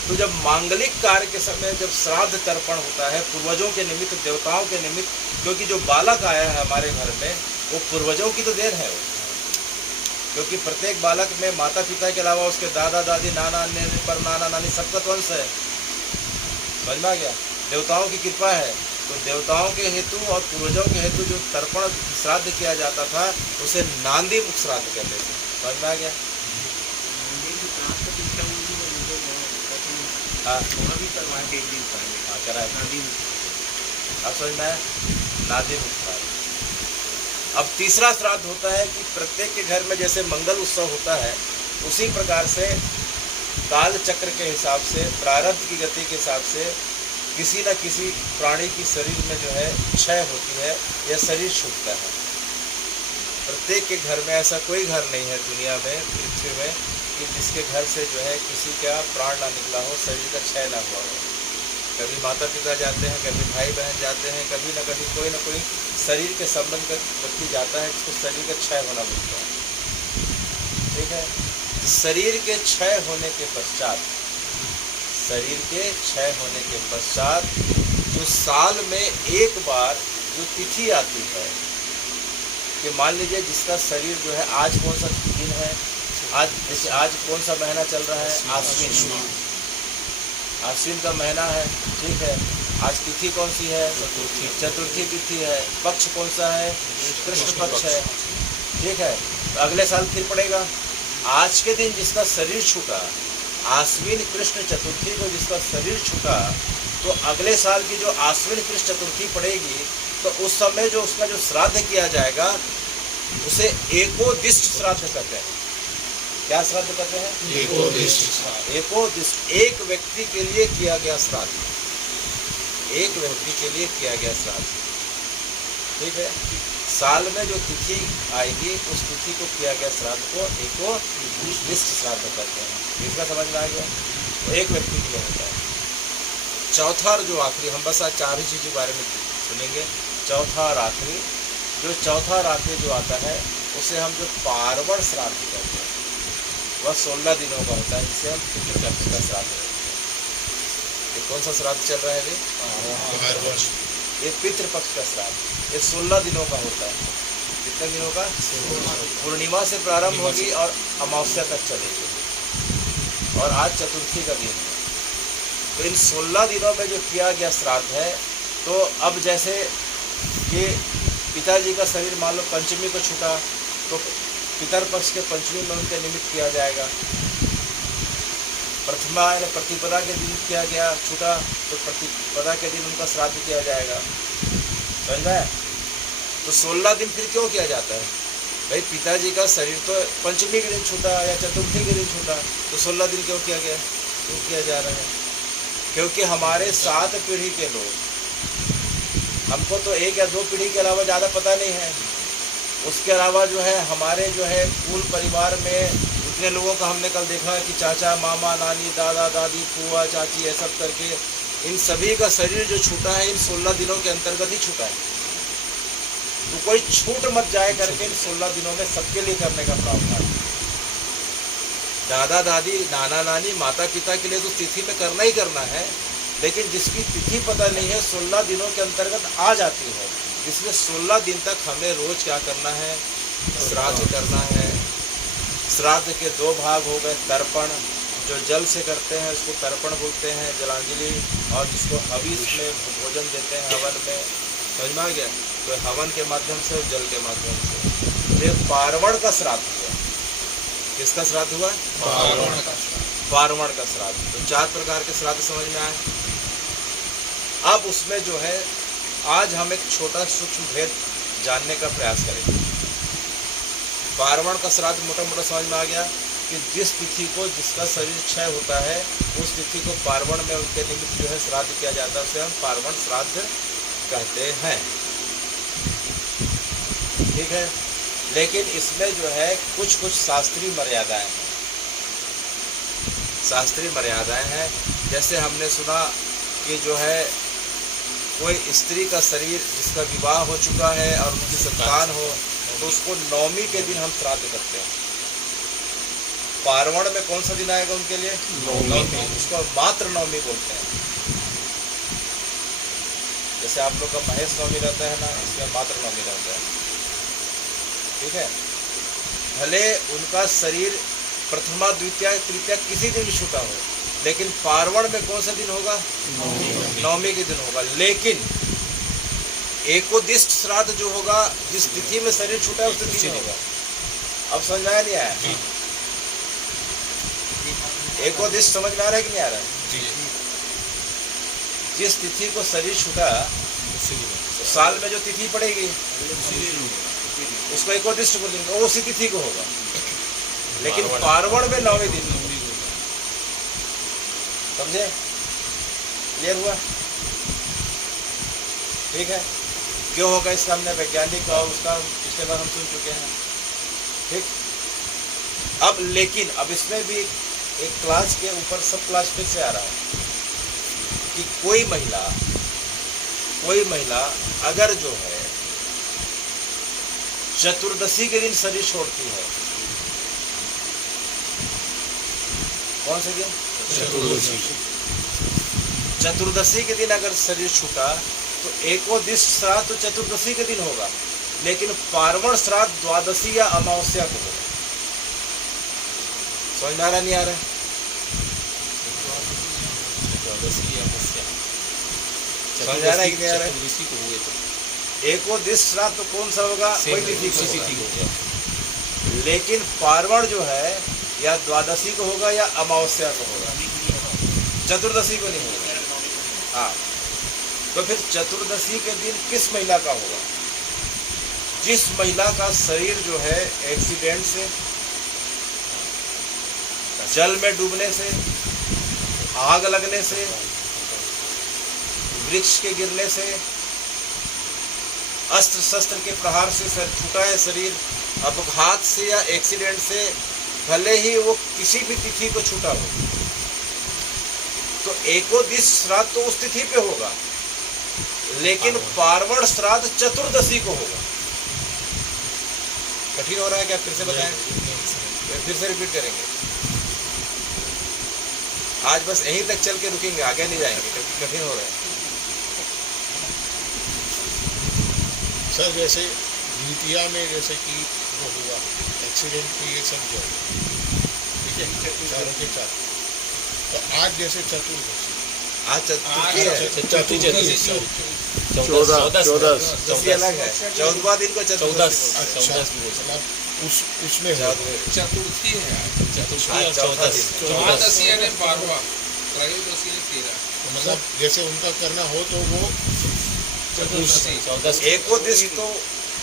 तो जब मांगलिक कार्य के समय जब श्राद्ध तर्पण होता है पूर्वजों के निमित्त, देवताओं के निमित्त, क्योंकि जो बालक आया है हमारे घर में वो पूर्वजों की तो देन है, क्योंकि प्रत्येक बालक में माता पिता के अलावा उसके दादा दादी, नाना पर नाना नानी सबका तो अंश है। समझ में आ गया? देवताओं की कृपा है, तो देवताओं के हेतु और पूर्वजों के हेतु जो तर्पण श्राद्ध किया जाता था उसे नांदी मुख श्राद्ध कहते थे। समझ में आ गया? हाँ, कराए। अब समझ में आया? नांदी मुख श्राद्ध। अब तीसरा श्राद्ध होता है कि प्रत्येक के घर में जैसे मंगल उत्सव होता है, उसी प्रकार से काल चक्र के हिसाब से, प्रारब्ध की गति के हिसाब से किसी न किसी प्राणी की शरीर में जो है क्षय होती है या शरीर छूटता है। प्रत्येक के घर में ऐसा कोई घर नहीं है दुनिया में, पृथ्वी में, कि जिसके घर से जो है किसी का प्राण ना निकला हो, शरीर का क्षय ना हुआ हो। कभी माता पिता जाते हैं, कभी भाई बहन जाते हैं, कभी ना कभी कोई ना कोई शरीर के संबंध का व्यक्ति जाता है जिसको शरीर का क्षय होना बोलता है। ठीक है, तो शरीर के क्षय होने के पश्चात, शरीर के क्षय होने के पश्चात जो साल में एक बार जो तिथि आती है, कि मान लीजिए जिसका शरीर जो है, आज कौन सा दिन है, आज जैसे आज कौन सा महीना चल रहा है, आश्विन, आश्विन का महीना है। ठीक है, आज तिथि कौन सी है, चतुर्थी तिथि है। पक्ष कौन सा है, कृष्ण पक्ष है। ठीक है, तो अगले साल फिर पड़ेगा। आज के दिन जिसका शरीर छूटा, आश्विन कृष्ण चतुर्थी को जिसका शरीर छूटा, तो अगले साल की जो आश्विन कृष्ण चतुर्थी पड़ेगी, तो उस समय जो उसका जो श्राद्ध किया जाएगा उसे एकोदिष्ट श्राद्ध कहते हैं। क्या श्राद्ध कहते हैं, एकोदिष्ट। एकोदिष्ट, एक व्यक्ति के लिए किया गया श्राद्ध, एक व्यक्ति के लिए किया गया श्राद्ध। ठीक है, साल में जो तिथि आएगी उस तिथि को किया गया श्राद्ध को एकोदिष्ट श्राद्ध कहते हैं। इसका समझ में आ गया, तो एक व्यक्ति के लिए होता है। चौथा और जो आखिरी, हम बस आज 4 ही चीज़ के बारे में सुनेंगे। चौथा और आखिरी, जो चौथा और आखिरी जो आता है उसे हम जो पार्वण श्राद्ध कहते हैं, वह 16 दिनों का होता है, जिसे हम पितृपक्ष का श्राद्ध कहते हैं। ये कौन सा श्राद्ध चल रहा है अभी, ये पितृपक्ष का श्राद्ध, ये 16 दिनों का होता है। कितने दिनों का, पूर्णिमा से प्रारंभ होगी और अमावस्या तक चलेगी, और आज चतुर्थी का दिन है। तो इन 16 दिनों में जो किया गया श्राद्ध है, तो अब जैसे ये पिताजी का शरीर मान लो पंचमी को छूटा, तो पितर पक्ष के पंचमी में उनके निमित्त किया जाएगा। प्रथमा यानी प्रतिपदा के दिन किया गया छूटा, तो प्रतिपदा के दिन उनका श्राद्ध किया जाएगा। समझ में? तो 16 दिन फिर क्यों किया जाता है भाई? पिताजी का शरीर तो पंचमी के दिन छूटा या चतुर्थी के दिन छूटा, तो 16 दिन क्यों किया गया, क्यों किया जा रहा है? क्योंकि हमारे 7 पीढ़ी के लोग, हमको तो 1 या 2 पीढ़ी के अलावा ज़्यादा पता नहीं है, उसके अलावा जो है हमारे जो है कुल परिवार में जितने लोगों का हमने कल देखा है कि चाचा, मामा, नानी, दादा, दादी, फूआ, चाची, ये सब करके इन सभी का शरीर जो छूटा है इन 16 दिनों के अंतर्गत ही छूटा है। तो कोई छूट मत जाए करके इन 16 दिनों में सबके लिए करने का प्रावधान। दादा दादी, नाना नानी, माता पिता के लिए तो तिथि में करना ही करना है, लेकिन जिसकी तिथि पता नहीं है 16 दिनों के अंतर्गत आ जाती है, इसलिए 16 दिन तक हमें रोज क्या करना है, श्राद्ध करना है। श्राद्ध के 2 भाग हो गए। तर्पण, जो जल से करते हैं उसको तर्पण बोलते हैं, जलांजलि, और जिसको हविष में भोजन देते हैं, हवन में। समझ में आ गया? तो हवन के माध्यम से और जल के माध्यम से। ये पार्वण का श्राद्ध हुआ। किसका श्राद्ध हुआ? पार्वण का। पार्वण का श्राद्ध। तो 4 प्रकार के श्राद्ध समझ में आए। अब उसमें जो है आज हम एक छोटा सूक्ष्म भेद जानने का प्रयास करेंगे। पार्वण का श्राद्ध मोटा मोटा समझ में आ गया कि जिस तिथि को जिसका शरीर क्षय होता है उस तिथि को पार्वण में उनके निमित्त जो है श्राद्ध किया जाता है, उसे हम पार्वण श्राद्ध कहते हैं। ठीक है, लेकिन इसमें जो है कुछ कुछ शास्त्रीय मर्यादाएं हैं। शास्त्रीय मर्यादाएं हैं, जैसे हमने सुना कि जो है कोई स्त्री का शरीर जिसका विवाह हो चुका है और उनकी संतान हो, तो उसको नवमी के दिन हम श्राद्ध करते हैं। पार्वण में कौन सा दिन आएगा उनके लिए? नवमी। उसको मात्र नवमी बोलते हैं। जैसे आप लोग का महेश नवमी रहता है ना, इसमें मात्र नवमी रहता है। ठीक है, भले उनका शरीर प्रथमा, द्वितीया, तृतीया किसी दिन भी छूटा हो, लेकिन पार्वण में कौन सा दिन होगा? नवमी के दिन होगा। लेकिन एकोदिष्ट श्राद्ध जो होगा, जिस तिथि में शरीर छूटा है उस तिथि में होगा। अब समझ में आया नहीं आया? एकोदिष्ट समझ में आ रहा है कि नहीं आ रहा है? जिस तिथि को शरीर छूटा, साल में जो तिथि पड़ेगी उसको एकोदिष्ट बोलेंगे, वो उसी तिथि को होगा। लेकिन पार्वण में 9वें दिन, समझे? क्लियर हुआ? ठीक है, क्यों होगा इसका हमने वैज्ञानिक और उसका पिछले बार हम सुन चुके हैं। ठीक, अब लेकिन अब इसमें भी एक क्लास के ऊपर सब क्लास फिर से आ रहा है। कि कोई महिला अगर जो है चतुर्दशी के दिन शरीर छोड़ती है, कौन से दिन? चतुर्दशी के दिन अगर शरीर छूटा तो एकोदिश श्राद्ध तो चतुर्दशी के दिन होगा, लेकिन पार्वण श्राद्ध द्वादशी या अमावस्या को होगा। समझ में आ रहा नहीं आ रहा? समझ आ रहा है कि नहीं आ रहा है? एकोदिश श्राद्ध तो कौन सा होगा? कोई तिथि को होगा, लेकिन पार्वण जो है या द्वादशी को होगा या अमावस्या को होगा, चतुर्दशी को नहीं होगा। हाँ, तो फिर चतुर्दशी के दिन किस महिला का होगा? जिस महिला का शरीर जो है एक्सीडेंट से, जल में डूबने से, आग लगने से, वृक्ष के गिरने से, अस्त्र शस्त्र के प्रहार से सर छूटा है शरीर, अपघात से या एक्सीडेंट से, भले ही वो किसी भी तिथि को छूटा हो, तो एकोदिश श्राद्ध तो उस तिथि पे होगा, लेकिन पार्वण श्राद्ध चतुर्दशी को होगा। कठिन हो रहा है क्या? फिर से बताएं, फिर से रिपीट करेंगे। आज बस यहीं तक चल के रुकेंगे, आगे नहीं जाएंगे क्योंकि कठिन हो रहा है। सर जैसे द्वितीया में जैसे कि वो हुआ एक्सीडेंट की ये सब जो ठीक है चारों के चार, तो आज जैसे चतुर्दशी, आज चतुर्थी है, चतुर्दशी अलग है, 14वां दिन को चतुर्दशी। अच्छा मतलब उसमें चतुर्थी है, चौदशी यानी 12वां, त्रयोदशी 13। मतलब जैसे उनका करना हो तो वो एकोदिश तो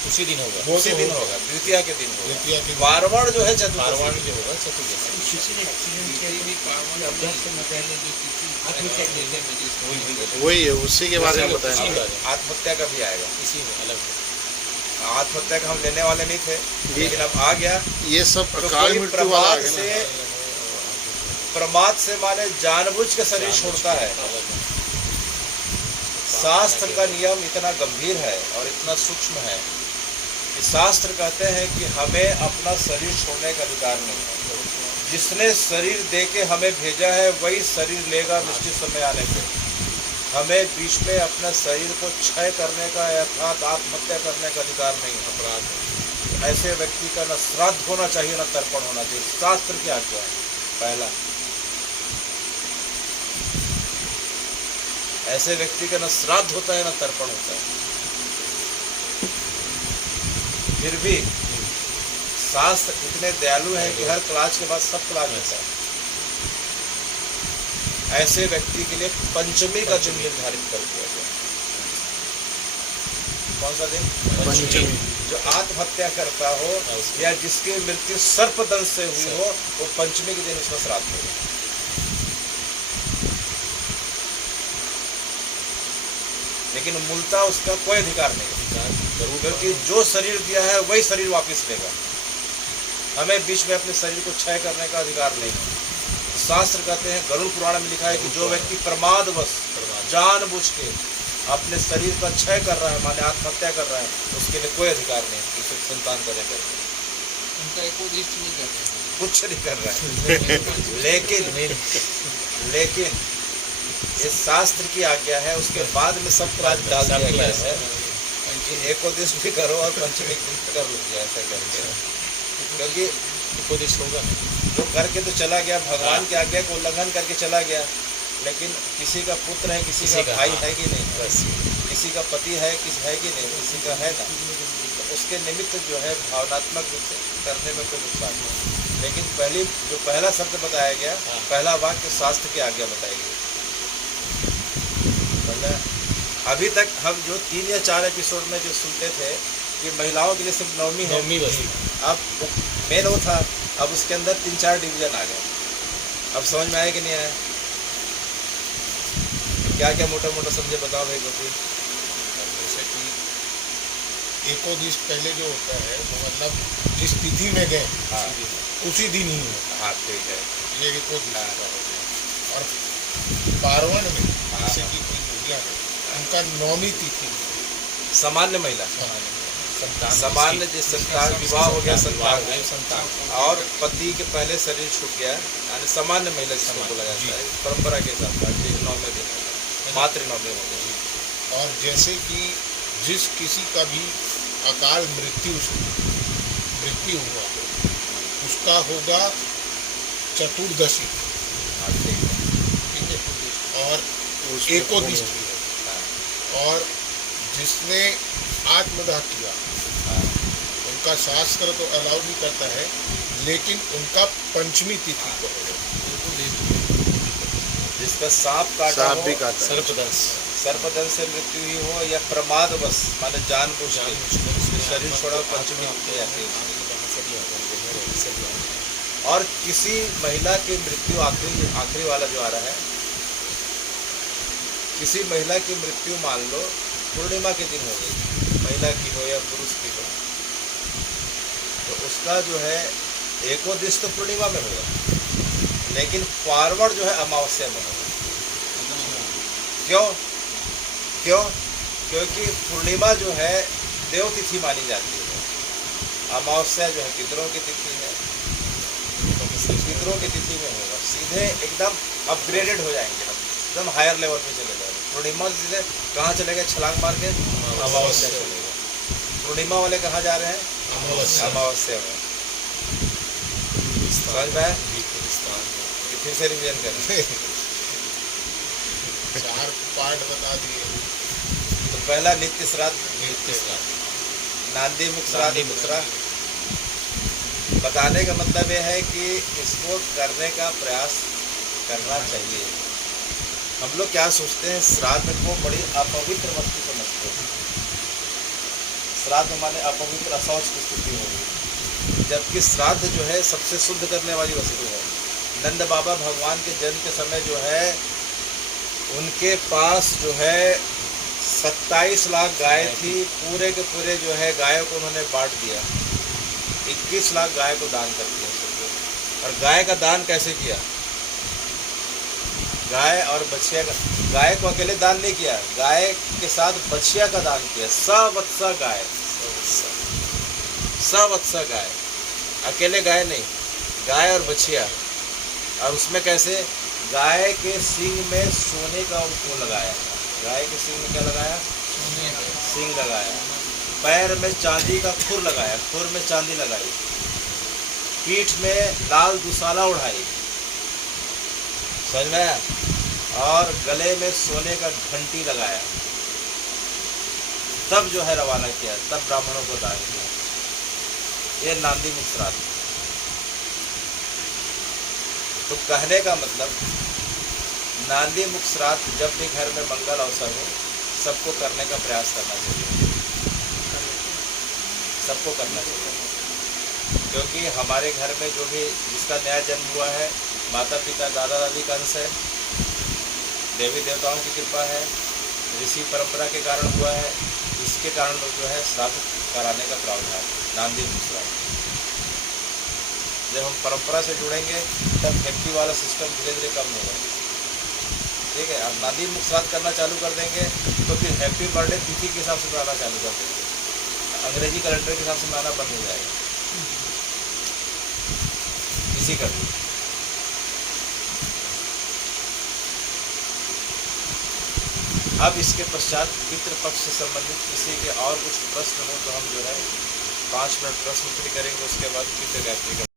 उसी दिन होगा, उसी दिन होगा, द्वितीया के दिन होगा। द्वितीया के पार्वण जो है चतुर्दशी पार्वण जो होगा चतुर्दशी। वही है, उसी के बारे में बताएं। आत्महत्या का भी आएगा, इसी में अलग आत्महत्या का हम लेने वाले नहीं थे, लेकिन अब आ गया। ये सब तो अकाल कोई मृत्यु वाला प्रमाद है से, ना। प्रमाद से माने जानबूझ के शरीर छोड़ता है। शास्त्र का नियम इतना गंभीर है और इतना सूक्ष्म है कि शास्त्र कहते हैं कि हमें अपना शरीर छोड़ने का अधिकार नहीं है। जिसने शरीर दे के हमें भेजा है वही शरीर लेगा निश्चित समय आने पे। हमें बीच में अपने शरीर को क्षय करने का अर्थात आत्महत्या करने का अधिकार नहीं है, अपराध है। ऐसे व्यक्ति का न श्राद्ध होना चाहिए न तर्पण होना चाहिए, शास्त्र की आज्ञा है। पहला, ऐसे व्यक्ति का न श्राद्ध होता है न तर्पण होता है। फिर भी शास्त्र इतने दयालु हैं कि हर क्लास के बाद सब क्लास होता है। ऐसे व्यक्ति के लिए पंचमी का दिन निर्धारित कर दिया गया। कौन सा दिन? पंचमी। जो आत्महत्या करता हो या जिसकी मृत्यु सर्पदंश से हुई हो, वो पंचमी के दिन उसका श्राद्ध होगा। लेकिन मूलतः उसका कोई अधिकार नहीं, क्योंकि जो शरीर दिया है वही शरीर वापस लेगा। हमें बीच में अपने शरीर को क्षय करने का अधिकार नहीं है। शास्त्र कहते हैं, गरुड़ पुराण में लिखा है कि जो व्यक्ति प्रमादवश जानबूझ के अपने शरीर का क्षय कर रहा है, माने आत्महत्या कर रहा है, उसके लिए कोई अधिकार नहीं कि उसे संतान करे करके। उनका एकोदिश नहीं कर रहे, कुछ नहीं कर रहा है। लेकिन इस शास्त्र की आज्ञा है, उसके बाद में सब क्लास डाल दिया गया है कि एकोदिश भी करो और पंचमी दिन कर लीजिए, ऐसा करके। क्योंकि एकोदिश होगा, जो करके तो चला गया, भगवान की आज्ञा को उल्लंघन करके चला गया, लेकिन किसी का पुत्र है, किसी का भाई है कि नहीं, बस किसी का पति है, है कि नहीं, किसी का है ना, तो उसके निमित्त जो है भावनात्मक रूप से करने में कोई नुकसान नहीं। लेकिन जो पहला शब्द बताया गया, पहला वाक्य शास्त्र की आज्ञा बताई गई। अभी तक हम जो 3 या 4 एपिसोड में जो सुनते थे कि महिलाओं के लिए सिर्फ नवमी है, अब मेन वो था, अब उसके अंदर 3-4 डिवीजन आ गए। अब समझ में आया कि नहीं आया? क्या क्या मोटा मोटा समझे, बताओ भाई गोपी। जैसे कि एकोदिश पहले जो होता है वो मतलब जिस तिथि में गए उसी दिन ही होता हाँ ठीक है, है, ये एकोदिश। और पार्वण में जैसे कि कोई महिला है उनका नौमी तिथि में सामान्य महिला, संतान, सामान्य जिस संतान विवाह हो गया, संतान है, संतान और पति के पहले शरीर छूट गया, यानी सामान्य महिला जिसको बोला जाता है परंपरा के हिसाब से 9वें दिन मातृ 9वें हो गए। और जैसे कि जिस किसी का भी अकाल मृत्यु हुआ उसका होगा चतुर्दशी, ठीक है, और एकोदशी है। और जिसने आत्मदाह किया उनका शास्त्र तो अलाउ नहीं करता है, लेकिन उनका पंचमी तिथि को होगा। जिसका सांप काटा हो, सर्पदंश, सर्पदंश से मृत्यु हुई हो, या प्रमादवश माने जानबूझ के शरीर छोड़ा पंचमी तिथि आती है। और किसी महिला की मृत्यु आखिरी वाला जो आ रहा है, किसी महिला की मृत्यु मान लो पूर्णिमा के दिन हो गई, महिला की हो या पुरुष की हो, तो उसका जो है एकोदश तो पूर्णिमा में होगा, लेकिन पार्वण जो है अमावस्या में होगा। क्यों? क्योंकि पूर्णिमा जो है देव तिथि मानी जाती है, अमावस्या जो है पितरों की तिथि है, तो पितरों की तिथि में होगा। सीधे एकदम अपग्रेडेड हो जाएंगे हम, एकदम हायर लेवल पे चले जाएंगे। पूर्णिमा सीधे कहाँ चले गए, छलांग मार के अमावस्या चले गए। पूर्णिमा वाले कहाँ जा रहे हैं, अमावस्या में। समझ में आया? फिर से रिवीजन करें। 4 पार्ट बता दिए। तो पहला नित्य श्राद्ध, नांदी मुख श्राद्ध। बताने का मतलब यह है कि इसको करने का प्रयास करना चाहिए। हम लोग क्या सोचते हैं, श्राद्ध को बड़ी अपवित्र वस्तु समझते हैं। श्राद्ध माने अपवित्र अशौच की स्थिति होगी, जबकि श्राद्ध जो है सबसे शुद्ध करने वाली वस्तु है। नंद बाबा भगवान के जन्म के समय जो है उनके पास जो है 27 लाख गाय थी, पूरे के पूरे जो है गायों को उन्होंने बांट दिया, 21 लाख गाय को दान कर दिया। और गाय का दान कैसे किया, गाय और बछिया का, गाय को अकेले दान नहीं किया, गाय के साथ बछिया का दान किया। सवत्सा गाय, सवत्सा गाय, अकेले गाय नहीं, गाय और बछिया। और उसमें कैसे, गाय के सींग में सोने का वो लगाया, गाय के सींग में क्या लगाया, सींग लगाया। पैर में चांदी का खुर लगाया, खुर में चांदी लगाई। पीठ में लाल दुसाला उड़ाई, समझ में आया? और गले में सोने का घंटी लगाया। तब जो है रवाना किया, तब ब्राह्मणों को दान किया। ये नांदी मुख श्राद्ध। तो कहने का मतलब, नांदी मुख श्राद्ध जब भी घर में मंगल अवसर हो, सबको करने का प्रयास करना चाहिए, सबको करना चाहिए। क्योंकि हमारे घर में जो भी जिसका नया जन्म हुआ है, माता पिता दादा दादी का अंश है, देवी देवताओं की कृपा है, ऋषि परंपरा के कारण हुआ है, इसके कारण लोग जो है श्राद्ध कराने का प्रावधान, नांदी मुख श्राद्ध। जब हम परंपरा से जुड़ेंगे तब हैप्पी वाला सिस्टम धीरे धीरे कम होगा। ठीक है, अब नांदी मुख श्राद्ध करना चालू कर देंगे तो फिर हैप्पी बर्थडे तिथि के हिसाब से मनाना चालू कर देंगे, अंग्रेजी कैलेंडर के हिसाब से मनाना बंद हो जाएगा। इसी कर अब इसके पश्चात पितृपक्ष से संबंधित किसी के और कुछ प्रश्न हो तो हम जो है 5 मिनट प्रश्न उत्तरी करेंगे, उसके बाद पितृ गायत्री